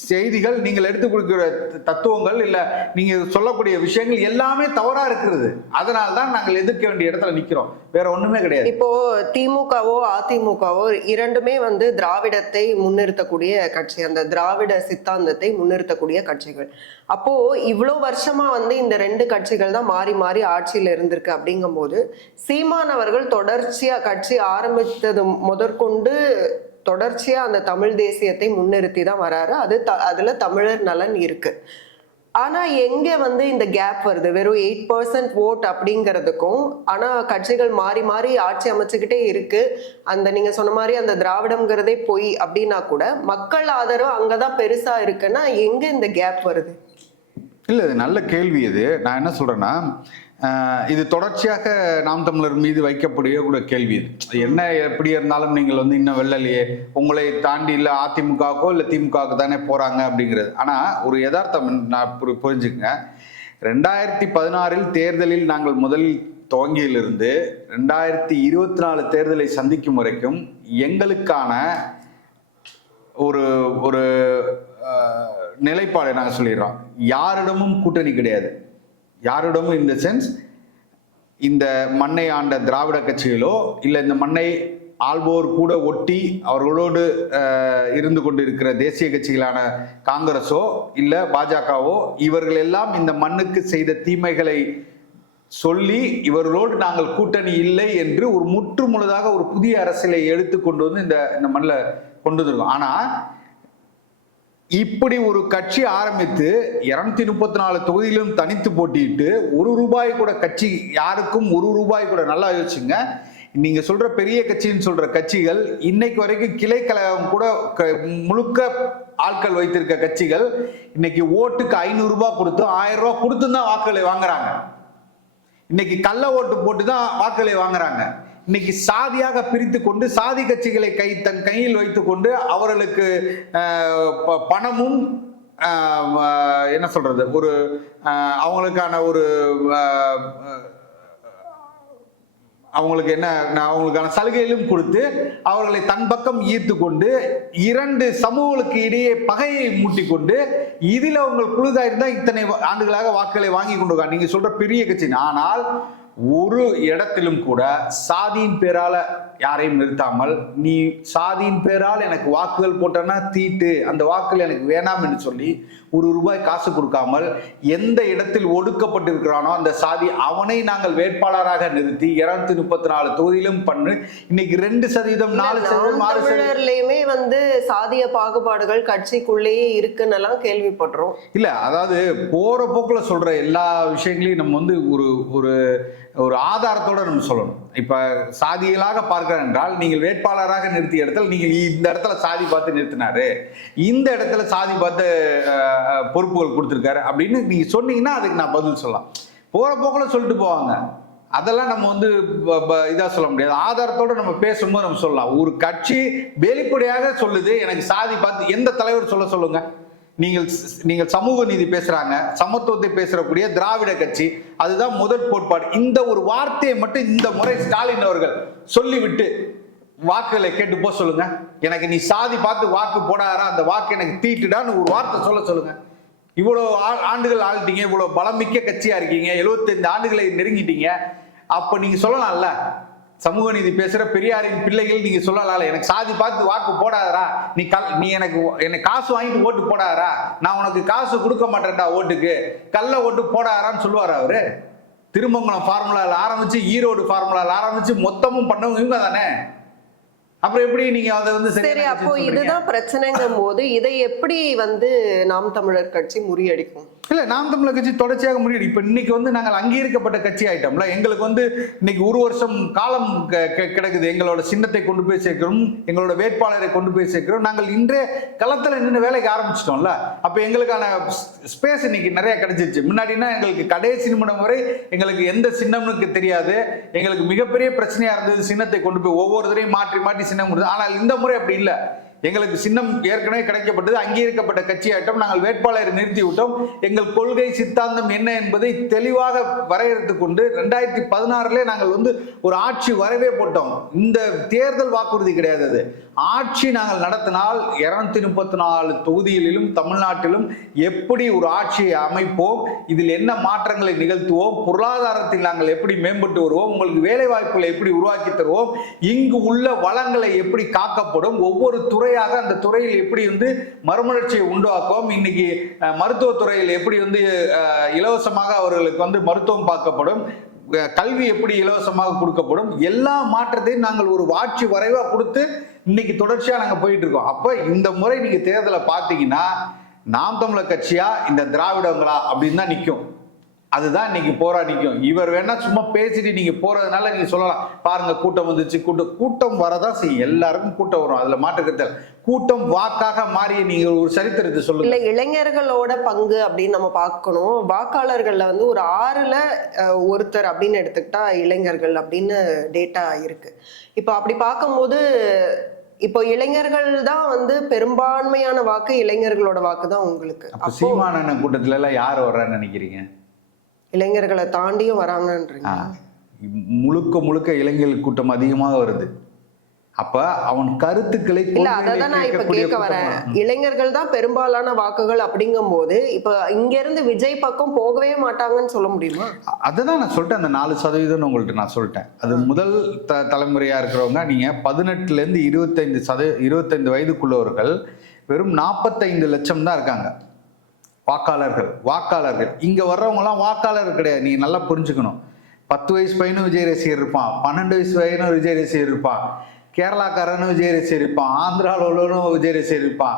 செய்திகள், நீங்கள் எடுத்து கொடுக்கிற தத்துவங்கள் இல்ல நீங்க சொல்லக்கூடிய விஷயங்கள் எல்லாமே தவறா இருக்கிறது. அதனால தான் நாங்கள் எதிர்க்க வேண்டிய இடத்துல நிக்கிறோம். வேற ஒண்ணுமே கிடையாது. இப்போ திமுகவோ அதிமுகவோ இரண்டுமே வந்து திராவிடத்தை முன்னிறுத்தக்கூடிய கட்சி, அந்த திராவிட சித்தாந்தத்தை முன்னிறுத்தக்கூடிய கட்சிகள். அப்போ இவ்வளவு வருஷமா வந்து இந்த 2 கட்சிகள் தான் மாறி மாறி ஆட்சியில இருந்திருக்கு. அப்படிங்கும் போது சீமான் அவர்கள் தொடர்ச்சியா கட்சி ஆரம்பித்தது முதற்கொண்டு தொடர்ச்சியா அந்த தமிழ் தேசியத்தை முன்னிறுத்தி தான் வராரு. அதுல தமிழர் நலன் இருக்கு. ஆனா எங்க வந்து இந்த கேப் வருது? வெறும் 8% ஓட் அப்படிங்கிறதுக்கும், ஆனா கட்சிகள் மாறி மாறி ஆட்சி அமைச்சுக்கிட்டே இருக்கு. அந்த நீங்க சொன்ன மாதிரி அந்த திராவிடம்ங்கிறதே பொய் அப்படின்னா கூட மக்கள் ஆதரவு அங்கதான் பெருசா இருக்குன்னா எங்க இந்த கேப் வருது? இல்ல, இது நல்ல கேள்வி. இது நான் என்ன சொல்றேன்னா, இது தொடர்ச்சியாக நாம் தமிழர் மீது வைக்கக்கூடிய கூட கேள்வி. இது என்ன எப்படி இருந்தாலும் நீங்கள் வந்து இன்னும் வெல்லலையே, உங்களை தாண்டி இல்லை அதிமுகவுக்கோ இல்லை திமுகவுக்கு தானே போறாங்க அப்படிங்கிறது. ஆனா ஒரு யதார்த்தம் நான் புரிஞ்சுக்கங்க. 2016 தேர்தலில் நாங்கள் முதலில் துவங்கியிலிருந்து 2024 தேர்தலை சந்திக்கும் வரைக்கும் எங்களுக்கான ஒரு ஒரு நிலைப்பாடு நாங்கள் சொல்லிடுறோம். யாரிடமும் கூட்டணி கிடையாது. யாரிடமும் இந்த சென்ஸ் இந்த மண்ணை ஆண்ட திராவிட கட்சிகளோ இல்லை இந்த மண்ணை ஆள்வோர் கூட ஒட்டி அவர்களோடு இருந்து கொண்டிருக்கிற தேசிய கட்சிகளான காங்கிரஸோ இல்லை பாஜகவோ இவர்கள் எல்லாம் இந்த மண்ணுக்கு செய்த தீமைகளை சொல்லி இவர்களோடு நாங்கள் கூட்டணி இல்லை என்று ஒரு முற்று முழுதாக ஒரு புதிய அரசியலை எடுத்து கொண்டு வந்து இந்த மண்ணில் கொண்டு வந்திருக்கோம். ஆனால் இப்படி ஒரு கட்சி ஆரம்பித்து 234 தொகுதியிலும் தனித்து போட்டிட்டு ₹1 கூட கட்சி யாருக்கும் ₹1 கூட, நல்லா யோசிச்சுங்க, நீங்க சொல்ற பெரிய கட்சின்னு சொல்ற கட்சிகள் இன்னைக்கு வரைக்கும் கிளை கழகம் கூட முழுக்க ஆட்கள் வைத்திருக்க கட்சிகள் இன்னைக்கு ஓட்டுக்கு ₹500 கொடுத்து ₹1000 கொடுத்து தான் வாக்குகளை வாங்குறாங்க. இன்னைக்கு கள்ள ஓட்டு போட்டு தான் வாக்குகளை வாங்குறாங்க. இன்னைக்கு சாதியாக பிரித்து கொண்டு சாதி கட்சிகளை தன் கையில் வைத்துக் கொண்டு அவர்களுக்கு பணமும் என்ன சொல்றது ஒரு அவங்களுக்கான ஒரு அவங்களுக்கு என்ன அவங்களுக்கான சலுகையிலும் கொடுத்து அவர்களை தன் பக்கம் ஈர்த்து கொண்டு 2 சமூகங்களுக்கு இடையே பகையை மூட்டிக்கொண்டு இதில் அவங்க குழுதாயிருந்தா இத்தனை ஆண்டுகளாக வாக்குகளை வாங்கி கொண்டு நீங்க சொல்ற பெரிய கட்சி. ஆனால் ஒரு இடத்திலும் கூட சாதியின் பேரால யாரையும் நிறுத்தாமல், நீ சாதியின் பேரால் எனக்கு வாக்குகள் போட்டனா தீட்டு, அந்த வாக்குகள் எனக்கு வேணாம் என்று சொல்லி ₹1 காசு கொடுக்காமல் எந்த இடத்தில் ஒடுக்கப்பட்டிருக்கிறானோ அந்த சாதி அவனை நாங்கள் வேட்பாளராக நிறுத்தி 234 தொகுதியிலும் பண்ணு. இன்னைக்கு 2%, 4%, 6%லையுமே வந்து சாதிய பாகுபாடுகள் கட்சிக்குள்ளேயே இருக்குன்னு எல்லாம் கேள்விப்படுறோம். இல்ல, அதாவது போற போக்குல சொல்ற எல்லா விஷயங்களையும் நம்ம வந்து ஒரு ஒரு ஆதாரத்தோட நம்ம சொல்லணும். இப்ப சாதிகளாக பார்க்கிறேன் என்றால் நீங்கள் வேட்பாளராக நிறுத்திய இடத்துல நீங்கள் இந்த இடத்துல சாதி பார்த்து நிறுத்தினாரு, இந்த இடத்துல சாதி பார்த்து பொறுப்புகள் கொடுத்துருக்காரு அப்படின்னு நீங்க சொன்னீங்கன்னா அதுக்கு நான் பதில் சொல்லலாம். போற போக்குல சொல்லிட்டு போவாங்க. அதெல்லாம் நம்ம வந்து இதா சொல்ல முடியாது. ஆதாரத்தோட நம்ம பேசும்போது நம்ம சொல்லலாம். ஒரு கட்சி வெளிப்படையாக சொல்லுது எனக்கு சாதி பார்த்து, எந்த தலைவர் சொல்லுங்க. நீங்கள் சமூக நீதி பேசுறாங்க, சமத்துவத்தை பேசக்கூடிய திராவிட கட்சி, அதுதான் முதல் கோட்பாடு. இந்த ஒரு வார்த்தையை மட்டும் இந்த முறை ஸ்டாலின் அவர்கள் சொல்லிவிட்டு வாக்குகளை கேட்டு போக சொல்லுங்க. எனக்கு நீ சாதி பார்த்து வாக்கு போடாதா, அந்த வாக்கு எனக்கு தீட்டுடான்னு ஒரு வார்த்தை சொல்லுங்க. இவ்வளோ ஆண்டுகள் ஆள்ட்டீங்க, இவ்வளோ பலமிக்க கட்சியா இருக்கீங்க, 75 ஆண்டுகளை நெருங்கிட்டீங்க. அப்ப நீங்க சொல்லலாம்ல, சமூக நீதி பேசுற பெரியாரின் பிள்ளைகள் நீங்க சொல்லலாம்ல, எனக்கு சாதி பார்த்து வாக்கு போடாதரா, நீ எனக்கு காசு வாங்கிட்டு ஓட்டு போடாதரா, நான் உனக்கு காசு கொடுக்க மாட்டேன்டா ஓட்டுக்கு, கள்ள ஓட்டு போடாதான்னு சொல்லுவாரு அவரு. திருமங்கலம் ஃபார்முலால ஆரம்பிச்சு ஈரோடு ஃபார்முலால ஆரம்பிச்சு மொத்தமும் பண்ணவங்க இவங்க தானே. அப்புறம் எப்படி நீங்க அதை வந்து சரி, அப்போ இதுதான் பிரச்சனைங்கும் போது இதை எப்படி வந்து நாம் தமிழர் கட்சி முறியடிக்கும்? இல்ல, நாம் தமிழர் கட்சி தொடர்ச்சியாக முறியடி. இப்ப இன்னைக்கு வந்து நாங்கள் அங்கீகரிக்கப்பட்ட கட்சி ஆயிட்டோம்ல. எங்களுக்கு வந்து இன்னைக்கு 1 வருஷம் காலம் கிடக்குது. எங்களோட சின்னத்தை கொண்டு போய் சேர்க்கிறோம், எங்களோட வேட்பாளரை கொண்டு போய் சேர்க்கிறோம். நாங்கள் இன்றைய களத்துல நின்று வேலைக்கு ஆரம்பிச்சிட்டோம்ல. அப்ப எங்களுக்கான ஸ்பேஸ் இன்னைக்கு நிறைய கிடைச்சிருச்சு. முன்னாடினா எங்களுக்கு கடைசி நிமிடம் வரை எங்களுக்கு எந்த சின்னம்னு தெரியாது. எங்களுக்கு மிகப்பெரிய பிரச்சனையா இருந்தது சின்னத்தை கொண்டு போய் ஒவ்வொருத்தரையும் மாற்றி மாற்றி சின்னம் கொடுத்தது. ஆனால் இந்த முறை அப்படி இல்லை. எங்களுக்கு சின்னம் ஏற்கனவே கிடைக்கப்பட்டது, அங்கீகரிக்கப்பட்ட கட்சி ஆயிட்டோம். நாங்கள் வேட்பாளரை நிறுத்தி விட்டோம். எங்கள் கொள்கை சித்தாந்தம் என்ன என்பதை தெளிவாக வரையறுத்து கொண்டு 2016 நாங்கள் வந்து ஒரு ஆட்சி வரவே போட்டோம். இந்த தேர்தல் வாக்குறுதி கிடையாது, அது ஆட்சி நாங்கள் நடத்தினால் 234 தொகுதிகளிலும் தமிழ்நாட்டிலும் எப்படி ஒரு ஆட்சியை அமைப்போம், இதில் என்ன மாற்றங்களை நிகழ்த்துவோம், பொருளாதாரத்தில் நாங்கள் எப்படி மேம்பட்டு வருவோம், உங்களுக்கு வேலை வாய்ப்புகளை எப்படி உருவாக்கி தருவோம், இங்கு உள்ள வளங்களை எப்படி காக்கப்படும், ஒவ்வொரு துறையாக அந்த துறையில் எப்படி வந்து மறுமலர்ச்சியை உண்டாக்குவோம், இன்னைக்கு மருத்துவத்துறையில் எப்படி வந்து இலவசமாக அவர்களுக்கு வந்து மருத்துவம் பார்க்கப்படும், கல்வி எப்படி இலவசமாக கொடுக்கப்படும், எல்லா மாற்றத்தையும் நாங்கள் ஒரு ஆட்சி வரைவா கொடுத்து இன்னைக்கு தொடர்ச்சியா நாங்க போயிட்டு இருக்கோம். அப்ப இந்த முறை நீங்க தேர்தலை பார்த்தீங்கன்னா நாம் தமிழர் கட்சியா இந்த திராவிடங்களா அப்படின்னு தான் நிற்கும். அதுதான் இன்னைக்கு போரா நிற்கும். இவர் வேணா சும்மா பேசிட்டு நீங்க போறதுனால நீங்க சொல்லலாம், பாருங்க கூட்டம் வந்துச்சு, கூட்டம் வரதான் செய்யும், எல்லாருக்கும் கூட்டம் வரும், அதுல மாற்றுக்கத்தில் கூட்டம் வாக்காக மாறிய நீங்க ஒரு சரித்திரத்தை சொல்லுங்க. இல்ல, இளைஞர்களோட பங்கு அப்படின்னு நம்ம பார்க்கணும். வாக்காளர்கள்ல வந்து ஒரு 6ல் ஒருத்தர் அப்படின்னு எடுத்துக்கிட்டா இளைஞர்கள் அப்படின்னு டேட்டா இருக்கு. இப்போ அப்படி பார்க்கும்போது இப்போ இளைஞர்கள் தான் வந்து பெரும்பான்மையான வாக்கு, இளைஞர்களோட வாக்கு தான் உங்களுக்கு. சீமானண்ண கூட்டத்துல எல்லாம் யார் வர்றான்னு நினைக்கிறீங்க? இளைஞர்களை தாண்டியும் வராங்கன்றீங்க. முழுக்க இளைஞர்கள் கூட்டம் அதிகமாக வருது. அப்ப அவன் கருத்துக்களை இல்ல, அதான் நான் இப்ப கேட்க வரேன். இளைஞர்கள் தான் பெரும்பாலான வாக்குகள் அப்படிங்கும் போது இப்ப இங்க இருந்து விஜய் பக்கம் போகவே மாட்டாங்கன்னு சொல்ல முடியுமா? அதான் நான் சொல்லிட்டேன், அந்த 4% உங்கள்ட்ட நான் சொல்லிட்டேன். அது முதல் தலைமுறையா இருக்கிறவங்க, நீங்க 18ல இருந்து 25 வயதுக்குள்ளவர்கள் வெறும் 45 லட்சம் தான் இருக்காங்க வாக்காளர்கள். இங்க வர்றவங்க எல்லாம் வாக்காளர் கிடையாது. நீங்க நல்லா புரிஞ்சுக்கணும். 10 வயசு பையனும் விஜய் ரசிகர் இருப்பான், 12 வயசு பையனும் விஜய் ரசிகர் இருப்பான், கேரளாக்காரனும் விஜய் ரசிகர் இருப்பான், ஆந்திராவில் உள்ளவனும் விஜய் ரசிகர் இருப்பான்,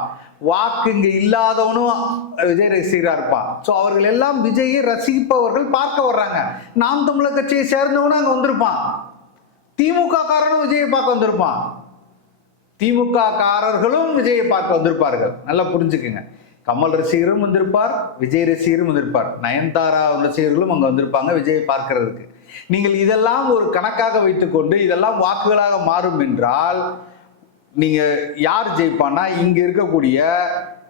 வாக்கு இங்க இல்லாதவனும் விஜய் ரசிகரா இருப்பான். ஸோ அவர்கள் எல்லாம் விஜயை ரசிப்பவர்கள் பார்க்க வர்றாங்க. நாம் தமிழர் கட்சியை சேர்ந்தவனும் அங்க வந்திருப்பான், திமுக காரனும் விஜயை பார்க்க வந்திருப்பான், திமுக காரர்களும் விஜயை பார்க்க வந்திருப்பார்கள். நல்லா புரிஞ்சுக்குங்க. கமல் ரசிகரும் வந்திருப்பார், விஜய் ரசிகரும் வந்திருப்பார், நயன்தாரா ரசிகர்களும் அங்க வந்திருப்பாங்க விஜயை பார்க்கிறதுக்கு. நீங்கள் இதெல்லாம் ஒரு கணக்காக வைத்துக்கொண்டு இதெல்லாம் வாக்குகளாக மாறும் என்றால் நீங்க யார் ஜெயிப்பான்னா, இங்க இருக்கக்கூடிய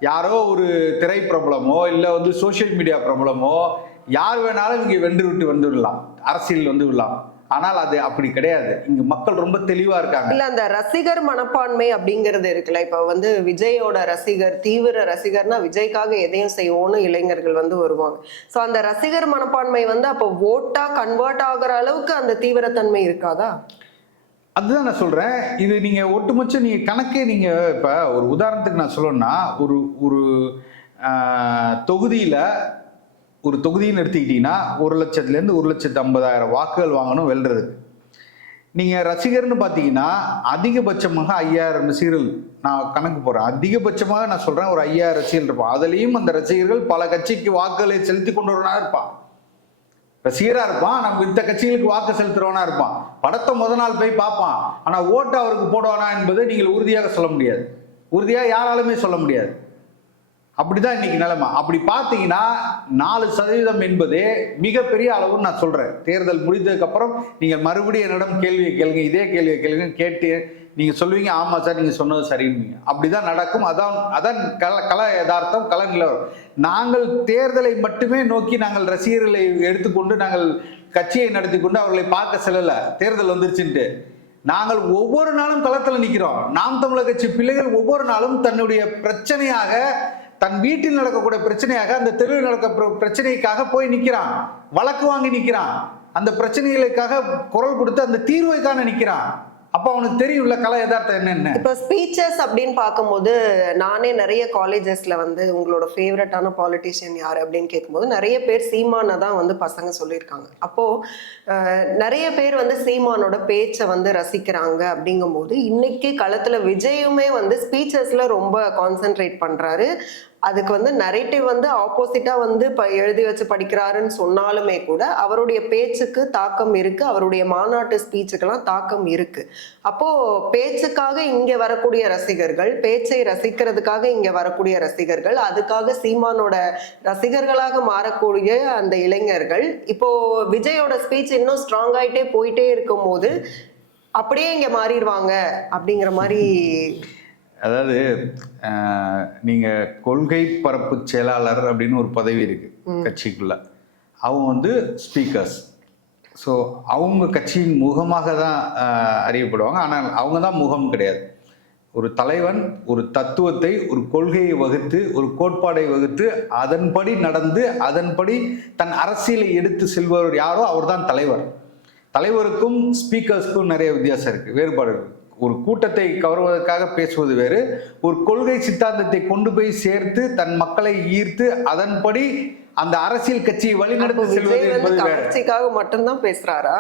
யாரோ ஒரு திரை பிரபலமோ இல்ல வந்து சோசியல் மீடியா பிரபலமோ யார் வேணாலும் இங்க வந்துவிடலாம், அரசியல் வந்துவிடலாம். ஆனால் அது அப்படி கிடையாது. இங்க மக்கள் ரொம்ப தெளிவா இருக்காங்க. இல்ல, அந்த ரசிகர் மனப்பான்மை அப்படிங்கிறது இருக்குல்ல. இப்ப வந்து விஜயோட ரசிகர், தீவிர ரசிகர்னா விஜய்க்காக எதையும் செய்வோம்னு இளைஞர்கள் வந்து வருவாங்க. சோ அந்த ரசிகர் மனப்பான்மை வந்து அப்போ ஓட்டா கன்வெர்ட் ஆகுற அளவுக்கு அந்த தீவிரத்தன்மை இருக்காதா? அதுதான் நான் சொல்றேன். இது நீங்க ஒட்டுமொத்த நீங்க கணக்கே நீங்க இப்ப ஒரு உதாரணத்துக்கு நான் சொல்லணும்னா, ஒரு தொகுதின்னு எடுத்துக்கிட்டீங்கன்னா 1 லட்சத்துலேருந்து 1,50,000 வாக்குகள் வாங்கணும் வெல்றதுக்கு. நீங்கள் ரசிகர்னு பார்த்தீங்கன்னா அதிகபட்சமாக 5,000 ரசிகர்கள், நான் கணக்கு போகிறேன், அதிகபட்சமாக நான் சொல்கிறேன் ஒரு 5,000 ரசிகர்கள் இருப்பான். அதுலேயும் அந்த ரசிகர்கள் பல கட்சிக்கு வாக்குகளை செலுத்தி கொண்டு வரவனா இருப்பான், ரசிகராக இருப்பான். நம்ம இந்த கட்சிகளுக்கு வாக்கு செலுத்துறவனா இருப்பான். படத்தை முதல் நாள் போய் பார்ப்பான், ஆனால் ஓட்டு அவருக்கு போடுவானா என்பதை நீங்கள் உறுதியாக சொல்ல முடியாது, உறுதியாக யாராலுமே சொல்ல முடியாது. அப்படிதான் இன்னைக்கு நிலைமை. அப்படி பார்த்தீங்கன்னா 4% என்பதே மிகப்பெரிய அளவுன்னு நான் சொல்றேன். தேர்தல் முடிந்ததுக்கு அப்புறம் நீங்க மறுபடியும் என்னிடம் கேள்வியை கேளுங்க, இதே கேள்வியை கேளுங்க, கேட்டு நீங்க சொல்லுவீங்க ஆமா சார் நீங்க சொன்னது சரின்னு. அப்படிதான் நடக்கும். அதான் கல யதார்த்தம், கல நிலவரம். நாங்கள் தேர்தலை மட்டுமே நோக்கி நாங்கள் ரசிகர்களை எடுத்துக்கொண்டு நாங்கள் கட்சியை நடத்தி கொண்டு அவர்களை பார்க்க செல்லல. தேர்தல் வந்துருச்சுன்ட்டு நாங்கள் ஒவ்வொரு நாளும் களத்தில் நிற்கிறோம். நாம் தமிழர் கட்சி பிள்ளைகள் ஒவ்வொரு நாளும் தன்னுடைய பிரச்சனையாக, தன் வீட்டில் நடக்கக்கூடிய பிரச்சனையாக, அந்த தெருவில் நடக்க பிரச்சனைக்காக போய் நிற்கிறான், வழக்கு வாங்கி நிற்கிறான், அந்த பிரச்சனைகளுக்காக குரல் கொடுத்து அந்த தீர்வைக்கான நிற்கிறான். அப்ப அவனுக்கு தெரியும்ல கலை யதார்த்தம் என்னென்ன. இப்ப ஸ்பீச்சஸ் அப்படின்னு பார்க்கும்போது, நானே நிறைய காலேஜஸ்ல வந்து உங்களோட ஃபேவரட்டான பாலிட்டிஷியன் யாரு அப்படின்னு கேட்கும்போது நிறைய பேர் சீமானை தான் வந்து பசங்க சொல்லியிருக்காங்க. அப்போ நிறைய பேர் வந்து சீமானோட பேச்சை வந்து ரசிக்கிறாங்க. அப்படிங்கும்போது இன்னைக்கு களத்துல விஜயுமே வந்து ஸ்பீச்சஸ்ல ரொம்ப கான்சென்ட்ரேட் பண்றாரு. அதுக்கு வந்து நரேட்டிவ் வந்து ஆப்போசிட்டா வந்து எழுதி வச்சு படிக்கிறாருன்னு சொன்னாலுமே கூட அவருடைய பேச்சுக்கு தாக்கம் இருக்கு, அவருடைய மாநாட்டு ஸ்பீச்சுக்கெல்லாம் தாக்கம் இருக்கு. அப்போ பேச்சுக்காக இங்க வரக்கூடிய ரசிகர்கள், பேச்சை ரசிக்கிறதுக்காக இங்க வரக்கூடிய ரசிகர்கள், அதுக்காக சீமானோட ரசிகர்களாக மாறக்கூடிய அந்த இளைஞர்கள், இப்போ விஜயோட ஸ்பீச் இன்னும் ஸ்ட்ராங் ஆயிட்டே போயிட்டே இருக்கும் போது அப்படியே இங்க மாறிடுவாங்க அப்படிங்கிற மாதிரி. அதாவது நீங்கள் கொள்கை பரப்பு செயலாளர் அப்படின்னு ஒரு பதவி இருக்குது கட்சிக்குள்ள. அவங்க வந்து ஸ்பீக்கர்ஸ். ஸோ அவங்க கட்சியின் முகமாக தான் அறியப்படுவாங்க. ஆனால் அவங்க தான் முகம் கிடையாது. ஒரு தலைவன் ஒரு தத்துவத்தை, ஒரு கொள்கையை வகுத்து, ஒரு கோட்பாடை வகுத்து, அதன்படி நடந்து, அதன்படி தன் அரசியலை எடுத்து செல்பவர் யாரோ அவர் தான் தலைவர். தலைவருக்கும் ஸ்பீக்கர்ஸ்க்கும் நிறைய வித்தியாசம் இருக்குது, வேறுபாடு இருக்குது. ஒரு கூட்டத்தை கவர்வதற்காக பேசுவது வேறு, ஒரு கொள்கை சித்தாந்தத்தை கொண்டு போய் சேர்த்து தன் மக்களை ஈர்த்து அதன்படி அந்த அரசியல் கட்சியை வழிநடத்தி செல்வது என்பது கட்சிக்காக மட்டும்தான் பேசுறாரா?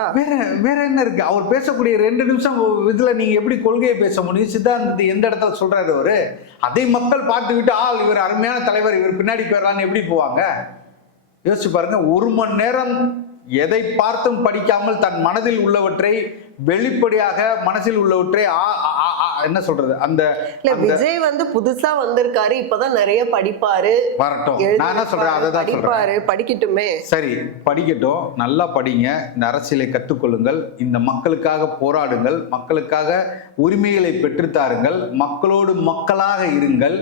வேற என்ன இருக்கு? அவர் பேசக்கூடிய 2 நிமிஷம் இதுல நீங்க எப்படி கொள்கையை பேச முடியும்? சித்தாந்தத்தை எந்த இடத்துல சொல்றாரு அவரு? அதை மக்கள் பார்த்துக்கிட்டு இவர் அருமையான தலைவர், இவர் பின்னாடி போயிடலான்னு எப்படி போவாங்க? யோசிச்சு பாருங்க. 1 மணி நேரம் எதை பார்த்தும் படிக்காமல் தன் மனதில் உள்ளவற்றை வெளிப்படையாக, மனசில் உள்ளவற்றை என்ன சொல்றது, அந்த விஜய் வந்து புதுசா வந்திருக்காரு, இப்பதான் நிறைய படிப்பாரு, வரட்டும். நான் என்ன சொல்றேன், அதை தான் சொல்றேன். படிக்கட்டுமே. சரி, படிக்கட்டும், நல்லா படிங்க, இந்த அரசியலை கற்றுக்கொள்ளுங்கள், இந்த மக்களுக்காக போராடுங்கள், மக்களுக்காக உரிமைகளை பெற்றுத்தாருங்கள், மக்களோடு மக்களாக இருங்கள்.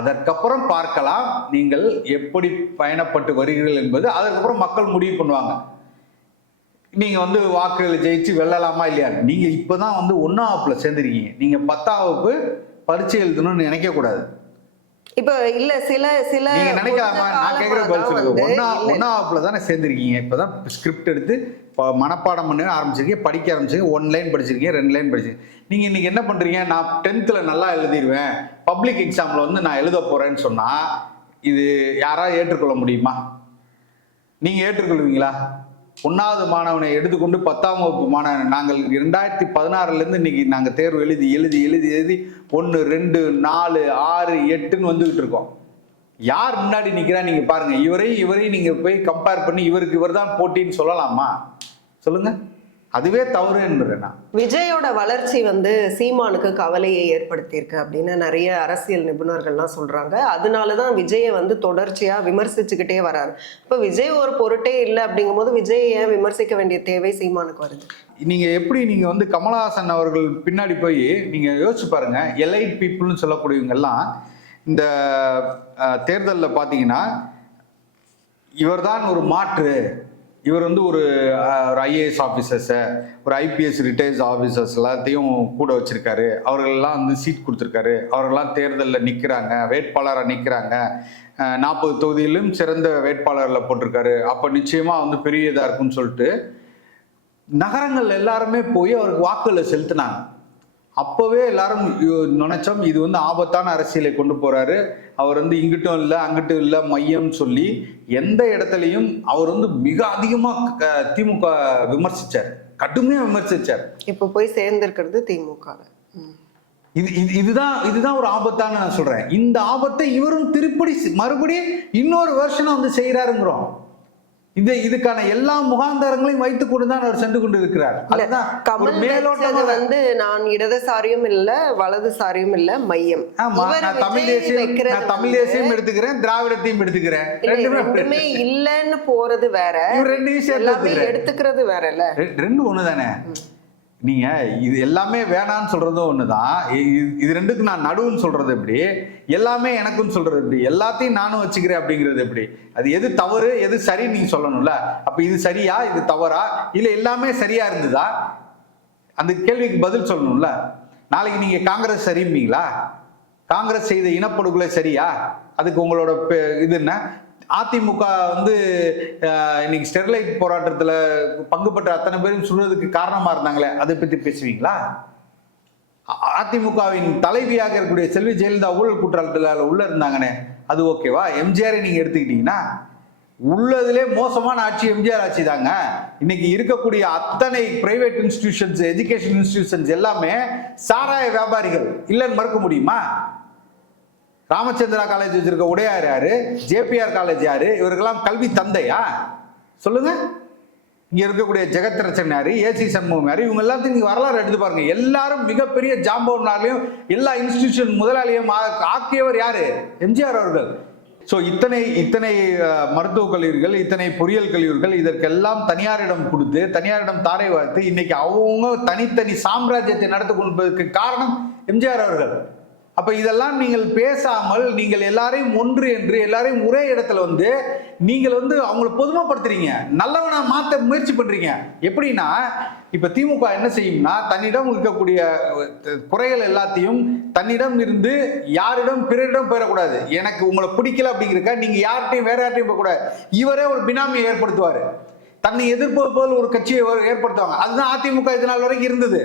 அதற்கப்புறம் பார்க்கலாம் நீங்கள் எப்படி பயணப்பட்டு வருகிறீர்கள் என்பது. அதற்கப்புறம் மக்கள் முடிவு பண்ணுவாங்க. நீங்க வந்து வாக்குகளை ஜெயிச்சு வெல்லலாமா இல்லையா. நீங்க இப்பதான் வந்து 1ஆம் வகுப்புல சேர்ந்துருக்கீங்க. நீங்க 10ஆம் வகுப்பு பரீட்சை எழுதணும்னு நினைக்க கூடாது. இப்ப இல்ல சில நீங்க நினைக்கலாமா? நான் கேட்கிற பதில் சொல்லுங்க. 1ஆம் வகுப்புல தானே சேர்ந்துருக்கீங்க. இப்பதான் ஸ்கிரிப்ட் எடுத்து மனப்பாடம் பண்ண ஆரம்பிச்சிருக்கீங்க, படிக்க ஆரம்பிச்சிருக்கீங்க. 1 லைன் படிச்சிருக்கீங்க, 2 லைன் படிச்சிருக்கீங்க. நீங்க இன்னைக்கு என்ன பண்றீங்க? நான் 10th நல்லா எழுதிடுவேன், பப்ளிக் எக்ஸாம்ல வந்து நான் எழுத போறேன்னு சொன்னா இது யாராவது ஏற்றுக்கொள்ள முடியுமா? நீங்க ஏற்றுக்கொள்வீங்களா? 1வது மாணவனை எடுத்துக்கொண்டு 10ஆம் வகுப்பு மாணவன் நாங்கள் 2016 இன்னைக்கு நாங்கள் தேர்வு எழுதி 1, 2, 4, 6, 8ன்னு வந்துகிட்டு இருக்கோம். யார் முன்னாடி நிற்கிறா நீங்க பாருங்க. இவரையும் நீங்க போய் கம்பேர் பண்ணி இவர் தான் போட்டின்னு சொல்லலாமா? சொல்லுங்க. அதுவே தவறு என்பதுனா. விஜயோட வளர்ச்சி வந்து சீமானுக்கு கவலையை ஏற்படுத்தியிருக்கு அப்படின்னு நிறைய அரசியல் நிபுணர்கள்லாம் சொல்றாங்க. அதனாலதான் விஜயை வந்து தொடர்ச்சியா விமர்சிச்சுக்கிட்டே வராரு. இப்ப விஜய் ஒரு பொருட்டே இல்லை அப்படிங்கும் போது விஜயை ஏன் விமர்சிக்க வேண்டிய தேவை சீமானுக்கு வருது? நீங்க எப்படி நீங்க வந்து கமலஹாசன் அவர்கள் பின்னாடி போய் நீங்க யோசிச்சு பாருங்க. எலைட் பீப்புள்னு சொல்லக்கூடியவங்க எல்லாம் இந்த தேர்தலில் பார்த்தீங்கன்னா இவர்தான் ஒரு மாற்று, இவர் வந்து ஒரு ஐஏஎஸ் ஆஃபீஸர்ஸை, ஒரு ஐபிஎஸ் ரிட்டையர்ஸ் ஆஃபீஸர்ஸ் எல்லாத்தையும் கூட வச்சிருக்காரு, அவர்களெல்லாம் வந்து சீட் கொடுத்துருக்காரு, அவர்களெல்லாம் தேர்தலில் நிற்கிறாங்க, வேட்பாளராக நிற்கிறாங்க, 40 தொகுதியிலும் சிறந்த வேட்பாளரில் போட்டிருக்காரு, அப்போ நிச்சயமாக வந்து பெரிய இதாக இருக்குன்னு சொல்லிட்டு நகரங்கள் எல்லாருமே போய் அவருக்கு வாக்குகளை செலுத்தினாங்க. அப்போவே எல்லாரும் நினைச்சோம் இது வந்து ஆபத்தான அரசியலை கொண்டு போறாரு, அவர் வந்து இங்கிட்டும் இல்லை அங்கிட்டும் இல்லை மையம் சொல்லி எந்த இடத்துலையும் அவர் வந்து மிக அதிகமாக திமுக விமர்சிச்சார், கடுமையாக விமர்சிச்சார். இப்போ போய் சேர்ந்திருக்கிறது திமுக. இதுதான் ஒரு ஆபத்தான நான் சொல்றேன். இந்த ஆபத்தை இவரும் திருப்படி மறுபடியும் இன்னொரு வருஷம் வந்து செய்யறாருங்கிறோம். இதுக்கான எல்லா முகாந்தரங்களையும் வைத்துக் கொண்டுதான் அவர் சென்று கொண்டு இருக்கிறார். வந்து நான் இடதுசாரியும் இல்ல வலதுசாரியும் இல்ல மையம். நான் தமிழ் தேசியம் எடுத்துக்கிறேன், திராவிடத்தையும் எடுத்துக்கிறேன். ரெண்டுமே இல்லன்னு போறது வேற, 2 விஷயம் எடுத்துக்கிறது வேற இல்ல. 2 ஒண்ணுதானே. நீங்க இது எல்லாமே வேணான்னு சொல்றதும் ஒண்ணுதான், இது 2க்கு நான் நடுவுன்னு சொல்றது எப்படி, எல்லாமே எனக்குன்னு சொல்றது எப்படி, எல்லாத்தையும் நானும் வச்சுக்கிறேன் அப்படிங்கிறது எப்படி? அது எது தவறு எது சரின்னு நீங்க சொல்லணும்ல. அப்ப இது சரியா இது தவறா, இல்ல எல்லாமே சரியா இருந்ததா? அந்த கேள்விக்கு பதில் சொல்லணும்ல. நாளைக்கு நீங்க காங்கிரஸ் சரிம்பீங்களா? காங்கிரஸ் செய்த இனப்படுகொலை சரியா? அதுக்கு உங்களோட இது என்ன? அதிமுக வந்து இன்னைக்கு ஸ்டெர்லைட் போராட்டத்தில் பங்கு பெற்ற அத்தனை பேரும் சொல்றதுக்கு காரணமா இருந்தாங்களே, அதை பத்தி பேசுவீங்களா? அதிமுகவின் தலைவியாக இருக்கக்கூடிய செல்வி ஜெயலலிதா ஊழல் குற்றத்தில் உள்ள இருந்தாங்கன்னே, அது ஓகேவா? எம்ஜிஆரை நீங்க எடுத்துக்கிட்டீங்கன்னா உள்ளதிலே மோசமான ஆட்சி எம்ஜிஆர் ஆட்சி தாங்க. இன்னைக்கு இருக்கக்கூடிய அத்தனை பிரைவேட் இன்ஸ்டிடியூஷன்ஸ், எஜுகேஷன் இன்ஸ்டிடியூஷன்ஸ் எல்லாமே சாராய வியாபாரிகள் இல்லைன்னு மறுக்க முடியுமா? ராமச்சந்திரா காலேஜ் வச்சிருக்க உடையார் யாரு? ஜேபிஆர் காலேஜ் யாரு? இவருக்கெல்லாம் கல்வி தந்தையா? சொல்லுங்க. இங்க இருக்கக்கூடிய ஜெகத் ரச்சன் யாரு? ஏசி சண்முகம் யாரு? இவங்க எல்லாத்தையும் நீங்க வரலாறு எடுத்து பாருங்க. எல்லாரும் மிகப்பெரிய ஜாம்பவனாலையும் எல்லா இன்ஸ்டிடியூஷன் முதலாளியும் ஆக்கியவர் யாரு? எம்ஜிஆர் அவர்கள். ஸோ இத்தனை மருத்துவக் கல்லூரிகள், இத்தனை பொறியியல் கல்லூரிகள், இதற்கெல்லாம் தனியாரிடம் கொடுத்து, தனியாரிடம் தாரை வார்த்து இன்னைக்கு அவங்க தனித்தனி சாம்ராஜ்யத்தை நடத்தி கொள்வதற்கு காரணம் எம்ஜிஆர் அவர்கள். அப்ப இதெல்லாம் நீங்கள் பேசாமல் நீங்கள் எல்லாரையும் ஒன்று என்று எல்லாரையும் ஒரே இடத்துல வந்து நீங்கள் வந்து அவங்களை பொதுமைப்படுத்துறீங்க, நல்லவனா மாத்த முயற்சி பண்றீங்க. எப்படின்னா இப்ப திமுக என்ன செய்யும்னா, தன்னிடம் இருக்கக்கூடிய குறைகள் எல்லாத்தையும் தன்னிடம் இருந்து யாரிடம் பிறரிடம் போயிடக்கூடாது. எனக்கு உங்களை பிடிக்கல அப்படிங்கிறக்க நீங்க யார்கிட்டையும் வேற யார்ட்டையும் போகக்கூடாது. இவரே ஒரு பினாமியை ஏற்படுத்துவாரு, தன்னை எதிர்ப்பது போல் ஒரு கட்சியை ஏற்படுத்துவாங்க. அதுதான் அதிமுக இது நாள் வரைக்கும் இருந்தது.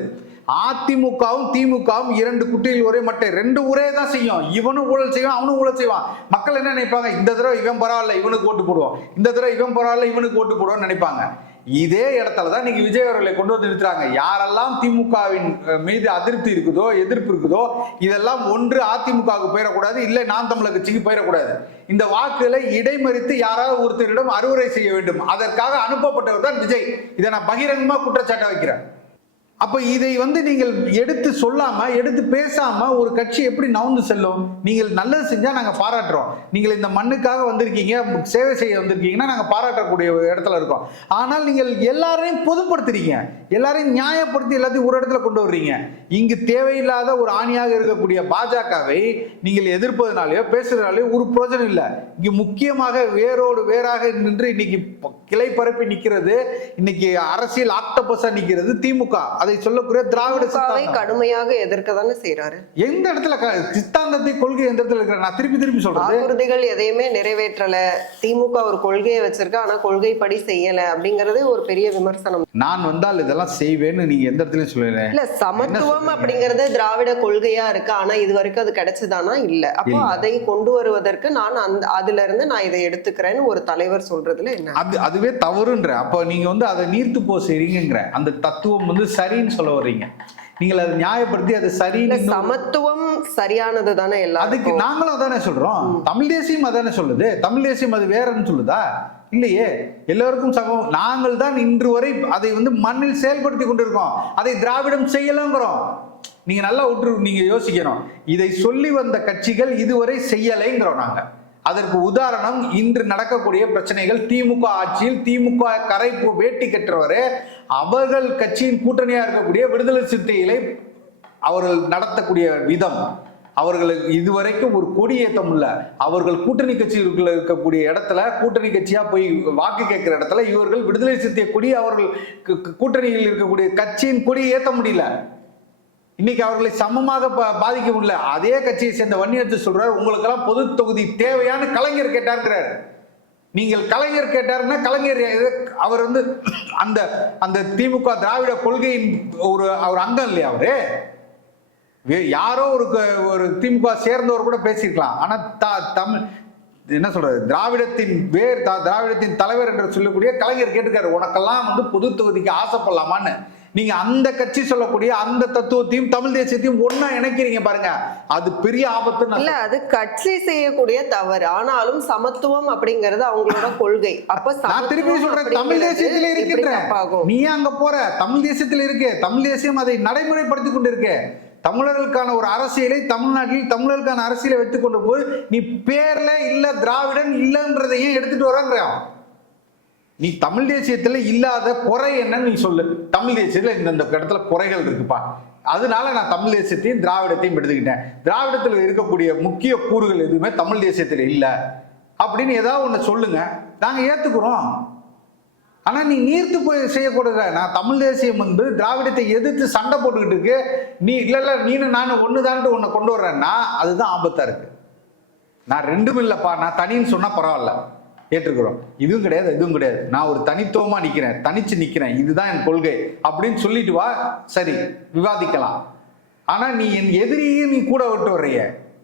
அதிமுகவும் திமுகவும் இரண்டு குட்டியில் ஒரே மட்டை, ரெண்டு ஒரே தான் செய்யும். இவனும் ஊழல் செய்வான், அவனும் ஊழல் செய்வான். மக்கள் என்ன நினைப்பாங்க? இந்த தடவை இவன் பரவாயில்ல இவனுக்கு ஓட்டு போடுவோம், இந்த தடவை இவன் பரவாயில்ல இவனுக்கு ஓட்டு போடுவோம்னு நினைப்பாங்க. இதே இடத்துல தான் நீங்க விஜய் அவர்களை கொண்டு வந்து நிறுத்துறாங்க. யாரெல்லாம் திமுகவின் மீது அதிருப்தி இருக்குதோ, எதிர்ப்பு இருக்குதோ, இதெல்லாம் ஒன்று அதிமுகவுக்கு போயிடக்கூடாது, இல்லை நாம் தமிழர் கட்சிக்கு போயிடக்கூடாது. இந்த வாக்குகளை இடைமறித்து யாராவது ஒருத்தரிடம் அறுவடை செய்ய வேண்டும். அதற்காக அனுப்பப்பட்டவர் தான் விஜய். இதை நான் பகிரங்கமா குற்றச்சாட்டை வைக்கிறேன். அப்ப இதை வந்து நீங்கள் எடுத்து சொல்லாம, எடுத்து பேசாம ஒரு கட்சி எப்படி நவுந்து செல்லும்? நீங்கள் நல்லது செஞ்சா நாங்க பாராட்டுறோம். நீங்கள் இந்த மண்ணுக்காக வந்திருக்கீங்க, சேவை செய்ய வந்திருக்கீங்கன்னா நாங்க பாராட்டக்கூடிய இடத்துல இருக்கோம். ஆனால் நீங்கள் எல்லாரையும் பொதுப்படுத்துறீங்க, எல்லாரையும் நியாயப்படுத்தி எல்லாத்தையும் ஒரு இடத்துல கொண்டு வர்றீங்க. இங்கு தேவையில்லாத ஒரு ஆணியாக இருக்கக்கூடிய பாஜகவை நீங்கள் எதிர்ப்பதனாலேயோ பேசுறதுனாலேயோ ஒரு பிரயோஜனம் இல்லை. இங்கு முக்கியமாக வேரோடு வேறாக நின்று இன்னைக்கு கிளை பரப்பி நிக்கிறது, இன்னைக்கு அரசியல் ஆக்டோபஸா நிக்கிறது திமுக. அதை சொல்லக்கூடிய திராவிட கடுமையாக எதிர்க்க தானே செய்யறாரு. எந்த இடத்துல சித்தாந்தத்தை கொள்கை எந்த இடத்துல இருக்கிற? நான் திருப்பி சொல்றேன், வாக்குறுதிகள் எதையுமே நிறைவேற்றல. திமுக ஒரு கொள்கையை வச்சிருக்க, ஆனா கொள்கைப்படி செய்யல அப்படிங்கறது ஒரு பெரிய விமர்சனம். நான் வந்தால் இதெல்லாம் செய்வேன்னு நீங்க எந்த இடத்துலயும் சொல்லல. இல்ல, சமத்துவம் அப்படிங்கறது திராவிட கொள்கையா இருக்கு, ஆனா இது வரைக்கும் அது கிடைச்சதானா? இல்ல. அப்போ அதை கொண்டு வருவதற்கு நான் அதுல இருந்து நான் இதை எடுத்துக்கிறேன்னு ஒரு தலைவர் சொல்றதுல என்ன? அதுவே தவறுன்ற. அப்ப நீங்க வந்து அதை நீர்த்து போ செய்றீங்கிற அந்த தத்துவம் வந்து சரின்னு சொல்ல வர்றீங்க. நீங்கள் அதை நியாயப்படுத்தி அது சரி, சமத்துவம் சரியானது தானே. அதுக்கு நாங்களும் அதானே சொல்றோம். தமிழ் தேசியம் அதானே சொல்லுது. தமிழ் தேசியம் அது வேறன்னு சொல்லுதா? இல்லையே. எல்லோருக்கும் சமம். நாங்கள் தான் இன்று வரை அதை வந்து மண்ணில் செயல்படுத்தி கொண்டிருக்கோம். அதை திராவிடம் செய்யலங்கிறோம். நீங்க நல்லா நீங்க யோசிக்கணும். இதை சொல்லி வந்த கட்சிகள் இதுவரை செய்யலைங்கிறோம் நாங்க. அதற்கு உதாரணம் இன்று நடக்கக்கூடிய பிரச்சனைகள். திமுக ஆட்சியில் திமுக கரை வேட்டி கற்றவரே அவர்கள் கட்சியின் கூட்டணியா இருக்கக்கூடிய விடுதலை சிறுத்தைகளை அவர்கள் நடத்தக்கூடிய விதம், அவர்களுக்கு இதுவரைக்கும் ஒரு கொடியேற்றம் இல்ல. அவர்கள் கூட்டணி கட்சிகளுக்குள்ள இருக்கக்கூடிய இடத்துல, கூட்டணி கட்சியா போய் வாக்கு கேட்கிற இடத்துல இவர்கள் விடுதலை சிறுத்தை கொடி, அவர்கள் கூட்டணியில் இருக்கக்கூடிய கட்சியின் கொடியை ஏற்ற முடியல. இன்னைக்கு அவர்களை சமமாக பாதிக்க முடியல. அதே கட்சியை சேர்ந்த வன்னியரசு சொல்றாரு, உங்களுக்கெல்லாம் பொது தொகுதி தேவையான கலைஞர் கேட்டாருங்கிறார். நீங்கள் கலைஞர் கேட்டாருன்னா கலைஞர் அவர் வந்து அந்த அந்த திமுக திராவிட கொள்கையின் ஒரு அங்கம் இல்லையா? அவரு யாரோ ஒரு திமுக சேர்ந்தவர் கூட பேசியிருக்கலாம். ஆனா தமிழ் என்ன சொல்றது, திராவிடத்தின் தலைவர் என்று சொல்லக்கூடிய கலைஞர் கேட்டுக்காரு, உனக்கெல்லாம் வந்து பொது தொகுதிக்கு ஆசைப்படலாமான்னு. நீங்க அந்த கட்சி சொல்லக்கூடிய அந்த தத்துவத்தையும் தமிழ் தேசியத்தையும் ஒன்னா இணைக்கிறீங்க பாருங்க, அது பெரிய ஆபத்து. இல்ல, அது கட்சி செய்யக்கூடிய தவறு. ஆனாலும் சமத்துவம் அப்படிங்கறது அவங்களோட கொள்கை. அப்ப நான் திருப்பி சொல்றேன், தமிழ் தேசியத்துல இருக்கின்ற நீ அங்க போற, தமிழ் தேசியத்துல இருக்கு. தமிழ் தேசியம் அதை நடைமுறைப்படுத்தி கொண்டிருக்கு. தமிழர்களுக்கான ஒரு அரசியலை தமிழ்நாட்டில் தமிழர்களுக்கான அரசியலை வைத்துக் கொண்டு போய் நீ பேர்ல இல்ல திராவிடன் இல்லைன்றதையும் எடுத்துட்டு வரங்க. நீ தமிழ் தேசியத்துல இல்லாத குறை என்னன்னு நீ சொல்லு. தமிழ் தேசியத்துல இந்த இடத்துல குறைகள் இருக்குப்பா, அதனால நான் தமிழ் தேசியத்தையும் திராவிடத்தையும் எடுத்துக்கிட்டேன். திராவிடத்துல இருக்கக்கூடிய முக்கிய கூறுகள் எதுவுமே தமிழ் தேசியத்துல இல்லை அப்படின்னு ஏதாவது ஒண்ணு சொல்லுங்க, நாங்க ஏத்துக்கிறோம். ஆனா நீ நீர்த்து போய் செய்யக்கூடாது. நான் தமிழ் தேசியம் என்பது திராவிடத்தை எதிர்த்து சண்டை போட்டுக்கிட்டு இருக்கு. நீ இல்ல நீனு நானும் ஒண்ணுதான்ட்டு உன்னை கொண்டு வர்றேன்னா அதுதான் ஆபத்தா இருக்கு. நான் ரெண்டும் இல்லப்பா, நான் தனின்னு சொன்னா பரவாயில்ல, ஏற்றுக்கிறோம். இதுவும் கிடையாது இதுவும் கிடையாது, நான் ஒரு தனித்துவமா நிக்கிறேன், தனிச்சு நிக்கிறேன், இதுதான் என் கொள்கை அப்படின்னு சொல்லிட்டு வா, சரி விவாதிக்கலாம். ஆனா நீ என் எதிரியே நீ கூட விட்டு வர்றிய,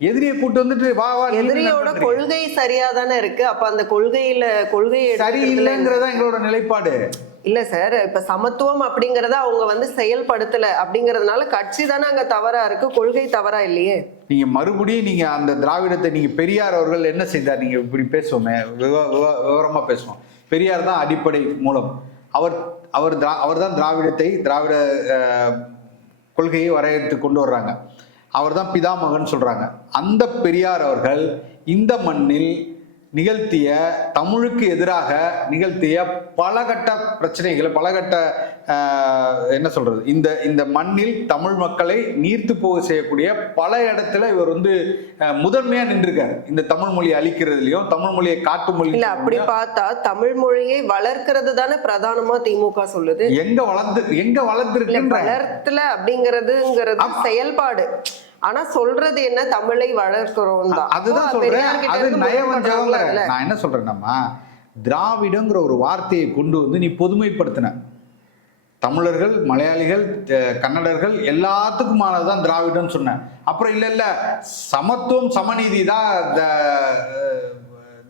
எதிரியை கூட்டு வந்துட்டு வா வா. எதிரியோட கொள்கை சரியா தானே இருக்கு. அப்ப அந்த கொள்கை சரியில்லைங்கிறதா எங்களோட நிலைப்பாடு. இல்ல சார், இப்ப சமத்துவம் அப்படிங்கறத அவங்க வந்து செயல்படுத்தல அப்படிங்கறதுனால கட்சி தானே அங்க தவறா இருக்கு, கொள்கை தவறா இல்லையே. நீங்க மறுபடியும் நீங்க அந்த திராவிடத்தை நீங்க பெரியார் அவர்கள் என்ன செய்தார், நீங்க இப்படி பேசுவோமே விவரமா பேசுவோம். பெரியார் தான் அடிப்படை மூலம். அவர் தான் திராவிட கொள்கையை வரையறுத்து கொண்டு வர்றாங்க. அவர் தான் பிதாமகன் சொல்றாங்க. அந்த பெரியார் அவர்கள் இந்த மண்ணில் நிகழ்த்திய, தமிழுக்கு எதிராக நிகழ்த்திய பல கட்ட பிரச்சனைகள், பல கட்ட என்ன சொல்றது, இந்த மண்ணில் தமிழ் மக்களை நீர்த்து போக செய்யக்கூடிய பல இடத்துல இவர் வந்து முதன்மையா நின்றுருக்காரு. இந்த தமிழ் மொழியை அழிக்கிறதுலயும், தமிழ் மொழியை காட்டு மொழி இல்ல. அப்படி பார்த்தா தமிழ் மொழியை வளர்க்கிறது தானே பிரதானமா திமுக சொல்லுது. எங்க வளர்ந்துருக்கு, வளர்த்துல அப்படிங்கிறதுங்கிறது செயல்பாடு. ஆனா சொல்றது என்ன, தமிழை வளர்க்கிறோம் தான். அதுதான் சொல்றேன். அது நயவஞ்சகம்ல. நான் என்ன சொல்றேன்னா, திராவிடங்கிற ஒரு வார்த்தையை கொண்டு வந்து நீ பொதுமைப்படுத்தின. தமிழர்கள், மலையாளிகள், கன்னடர்கள் எல்லாத்துக்குமானதான் திராவிடம் சொன்ன. அப்புறம் இல்ல சமத்துவம் சமநீதி தான்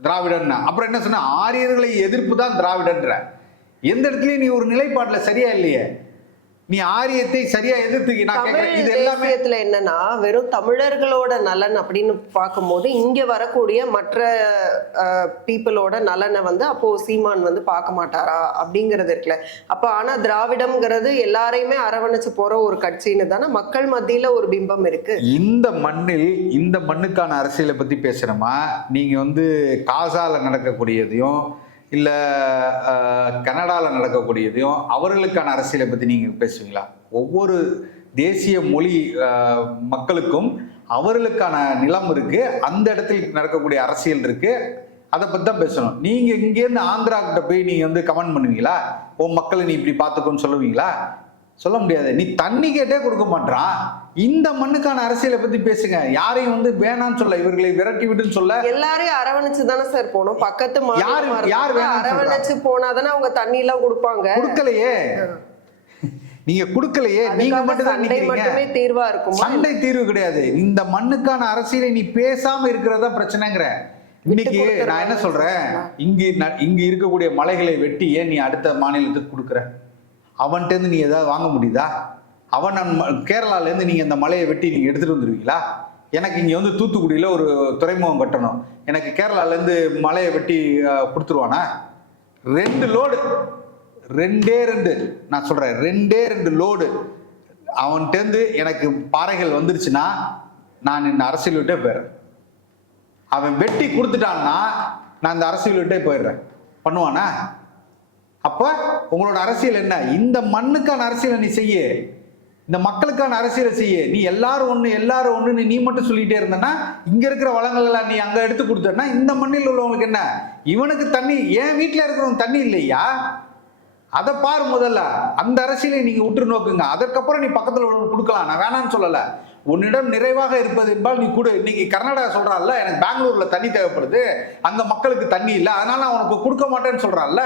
திராவிடன்னா, அப்புறம் என்ன சொன்ன, ஆரியர்களை எதிர்ப்பு தான் திராவிடன்ற. எந்த இடத்துலயும் நீ ஒரு நிலைப்பாட்டுல சரியா இல்லையே. நீ ஆரியத்தை சரியா எதிர்த்து இது எல்லாமே என்னன்னா, வெறும் தமிழர்களோட நலன் அப்படின்னு பார்க்கும்போது இங்க வரக்கூடிய மற்ற பீப்புளோட நலனை வந்து அப்போ சீமான் வந்து பார்க்க மாட்டாரா அப்படிங்கிறது இருக்குல்ல. அப்ப ஆனா திராவிடம்ங்கிறது எல்லாரையுமே அரவணைச்சு போற ஒரு கட்சின்னு தானே மக்கள் மத்தியில ஒரு பிம்பம் இருக்கு. இந்த மண்ணில் இந்த மண்ணுக்கான அரசியலை பத்தி பேசுறோமா, நீங்க வந்து காசால நடக்கக்கூடியதையும் இல்ல கனடாவில் நடக்கக்கூடியதையும் அவர்களுக்கான அரசியலை பற்றி நீங்கள் பேசுவீங்களா? ஒவ்வொரு தேசிய மொழி மக்களுக்கும் அவர்களுக்கான நிலம் இருக்கு, அந்த இடத்தில் நடக்கக்கூடிய அரசியல் இருக்கு, அதை பற்றி தான் பேசணும். நீங்கள் இங்கேருந்து ஆந்திரா கிட்ட போய் நீங்கள் வந்து கமெண்ட் பண்ணுவீங்களா? உன் மக்களை நீ இப்படி பார்த்துக்கோன்னு சொல்லுவீங்களா? சொல்ல முடியாது. நீ தண்ணி கேட்டே கொடுக்க மாட்டான். இந்த மண்ணுக்கான அரசியலை பத்தி பேசுங்க. யாரையும் வந்து வேணான்னு சொல்ல, இவர்களை விரட்டி விட்டுன்னு சொல்ல. எல்லாரையும் அரவணைச்சு தானே சார் போனோம். பக்கத்து யார் அரவணைச்சு போனாதானே அவங்க தண்ணி எல்லாம் கொடுப்பாங்க. கொடுக்கலையே, நீங்க கொடுக்கலையே, நீங்க மட்டும் மட்டுமே தீர்வா இருக்கும். சண்டை தீர்வு கிடையாது. இந்த மண்ணுக்கான அரசியலை நீ பேசாம இருக்கிறதா பிரச்சனைங்கிற. இன்னைக்கு நான் என்ன சொல்றேன், இங்க இருக்கக்கூடிய மலைகளை வெட்டி ஏன் நீ அடுத்த மாநிலத்துக்கு கொடுக்குற? அவன்கிட்டருந்து நீ ஏதாவது வாங்க முடியுதா? அவன் கேரளாலேருந்து நீங்கள் இந்த மலையை வெட்டி நீங்கள் எடுத்துகிட்டு வந்துடுவீங்களா? எனக்கு இங்கே வந்து தூத்துக்குடியில் ஒரு துறைமுகம் கட்டணும், எனக்கு கேரளாலேருந்து மலையை வெட்டி கொடுத்துருவானா? 2 லோடு, 2 நான் சொல்கிறேன், 2 லோடு அவன்கிட்டருந்து எனக்கு பாறைகள் வந்துருச்சுன்னா நான் இந்த அரசியல் விட்டே போயிடுறேன். அவன் வெட்டி கொடுத்துட்டான்னா நான் இந்த அரசியல் விட்டே போயிடுறேன். பண்ணுவானா? அப்ப உங்களோட அரசியல் என்ன? இந்த மண்ணுக்கான அரசியலை நீ செய்ய, இந்த மக்களுக்கான அரசியலை செய்ய. நீ எல்லாரும் ஒண்ணு நீ மட்டும் சொல்லிட்டே இருந்தனா, இங்க இருக்கிற வளங்கள் எல்லாம் நீ அங்க எடுத்து கொடுத்தனா இந்த மண்ணில் உள்ளவங்களுக்கு என்ன? இவனுக்கு தண்ணி, ஏன் வீட்டுல இருக்கிறவங்க தண்ணி இல்லையா? அதை பாரு முதல்ல. அந்த அரசியலை நீங்க உற்று நோக்குங்க. அதற்கப்புறம் நீ பக்கத்துல உள்ளவங்க கொடுக்கலாம், நான் வேணான்னு சொல்லல. உன்னிடம் நிறைவாக இருப்பது என்பால் நீ கூட. இன்னைக்கு கர்நாடகா சொல்றான்ல, எனக்கு பெங்களூர்ல தண்ணி தேவைப்படுது, அங்க மக்களுக்கு தண்ணி இல்லை, அதனால நான் உனக்கு கொடுக்க மாட்டேன்னு சொல்றான்ல,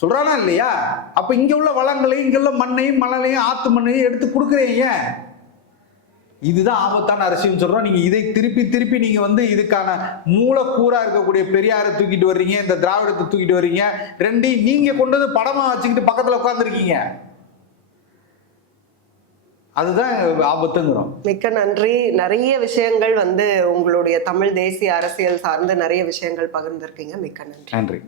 சொல்றானா இல்லையா? அப்ப இங்க உள்ள வளங்களையும் இங்க உள்ள மண்ணையும் மணலையும் ஆத்து மண்ணையும் எடுத்து கொடுக்குறீங்க. இதுதான் ஆபத்தான அரசியல் சொல்றோம். நீங்க இதை திருப்பி நீங்க வந்து இதுக்கான மூலக்கூறா இருக்கக்கூடிய பெரியாரை தூக்கிட்டு வர்றீங்க, இந்த திராவிடத்தை தூக்கிட்டு வர்றீங்க. ரெண்டையும் நீங்க கொண்டு வந்து படமா வச்சுக்கிட்டு பக்கத்துல உட்கார்ந்துருக்கீங்க. அதுதான் ஆபத்துங்கிறோம். மிக்க நன்றி. நிறைய விஷயங்கள் வந்து உங்களுடைய தமிழ் தேசிய அரசியல் சார்ந்து நிறைய விஷயங்கள் பகிர்ந்திருக்கீங்க. மிக்க நன்றி. நன்றி.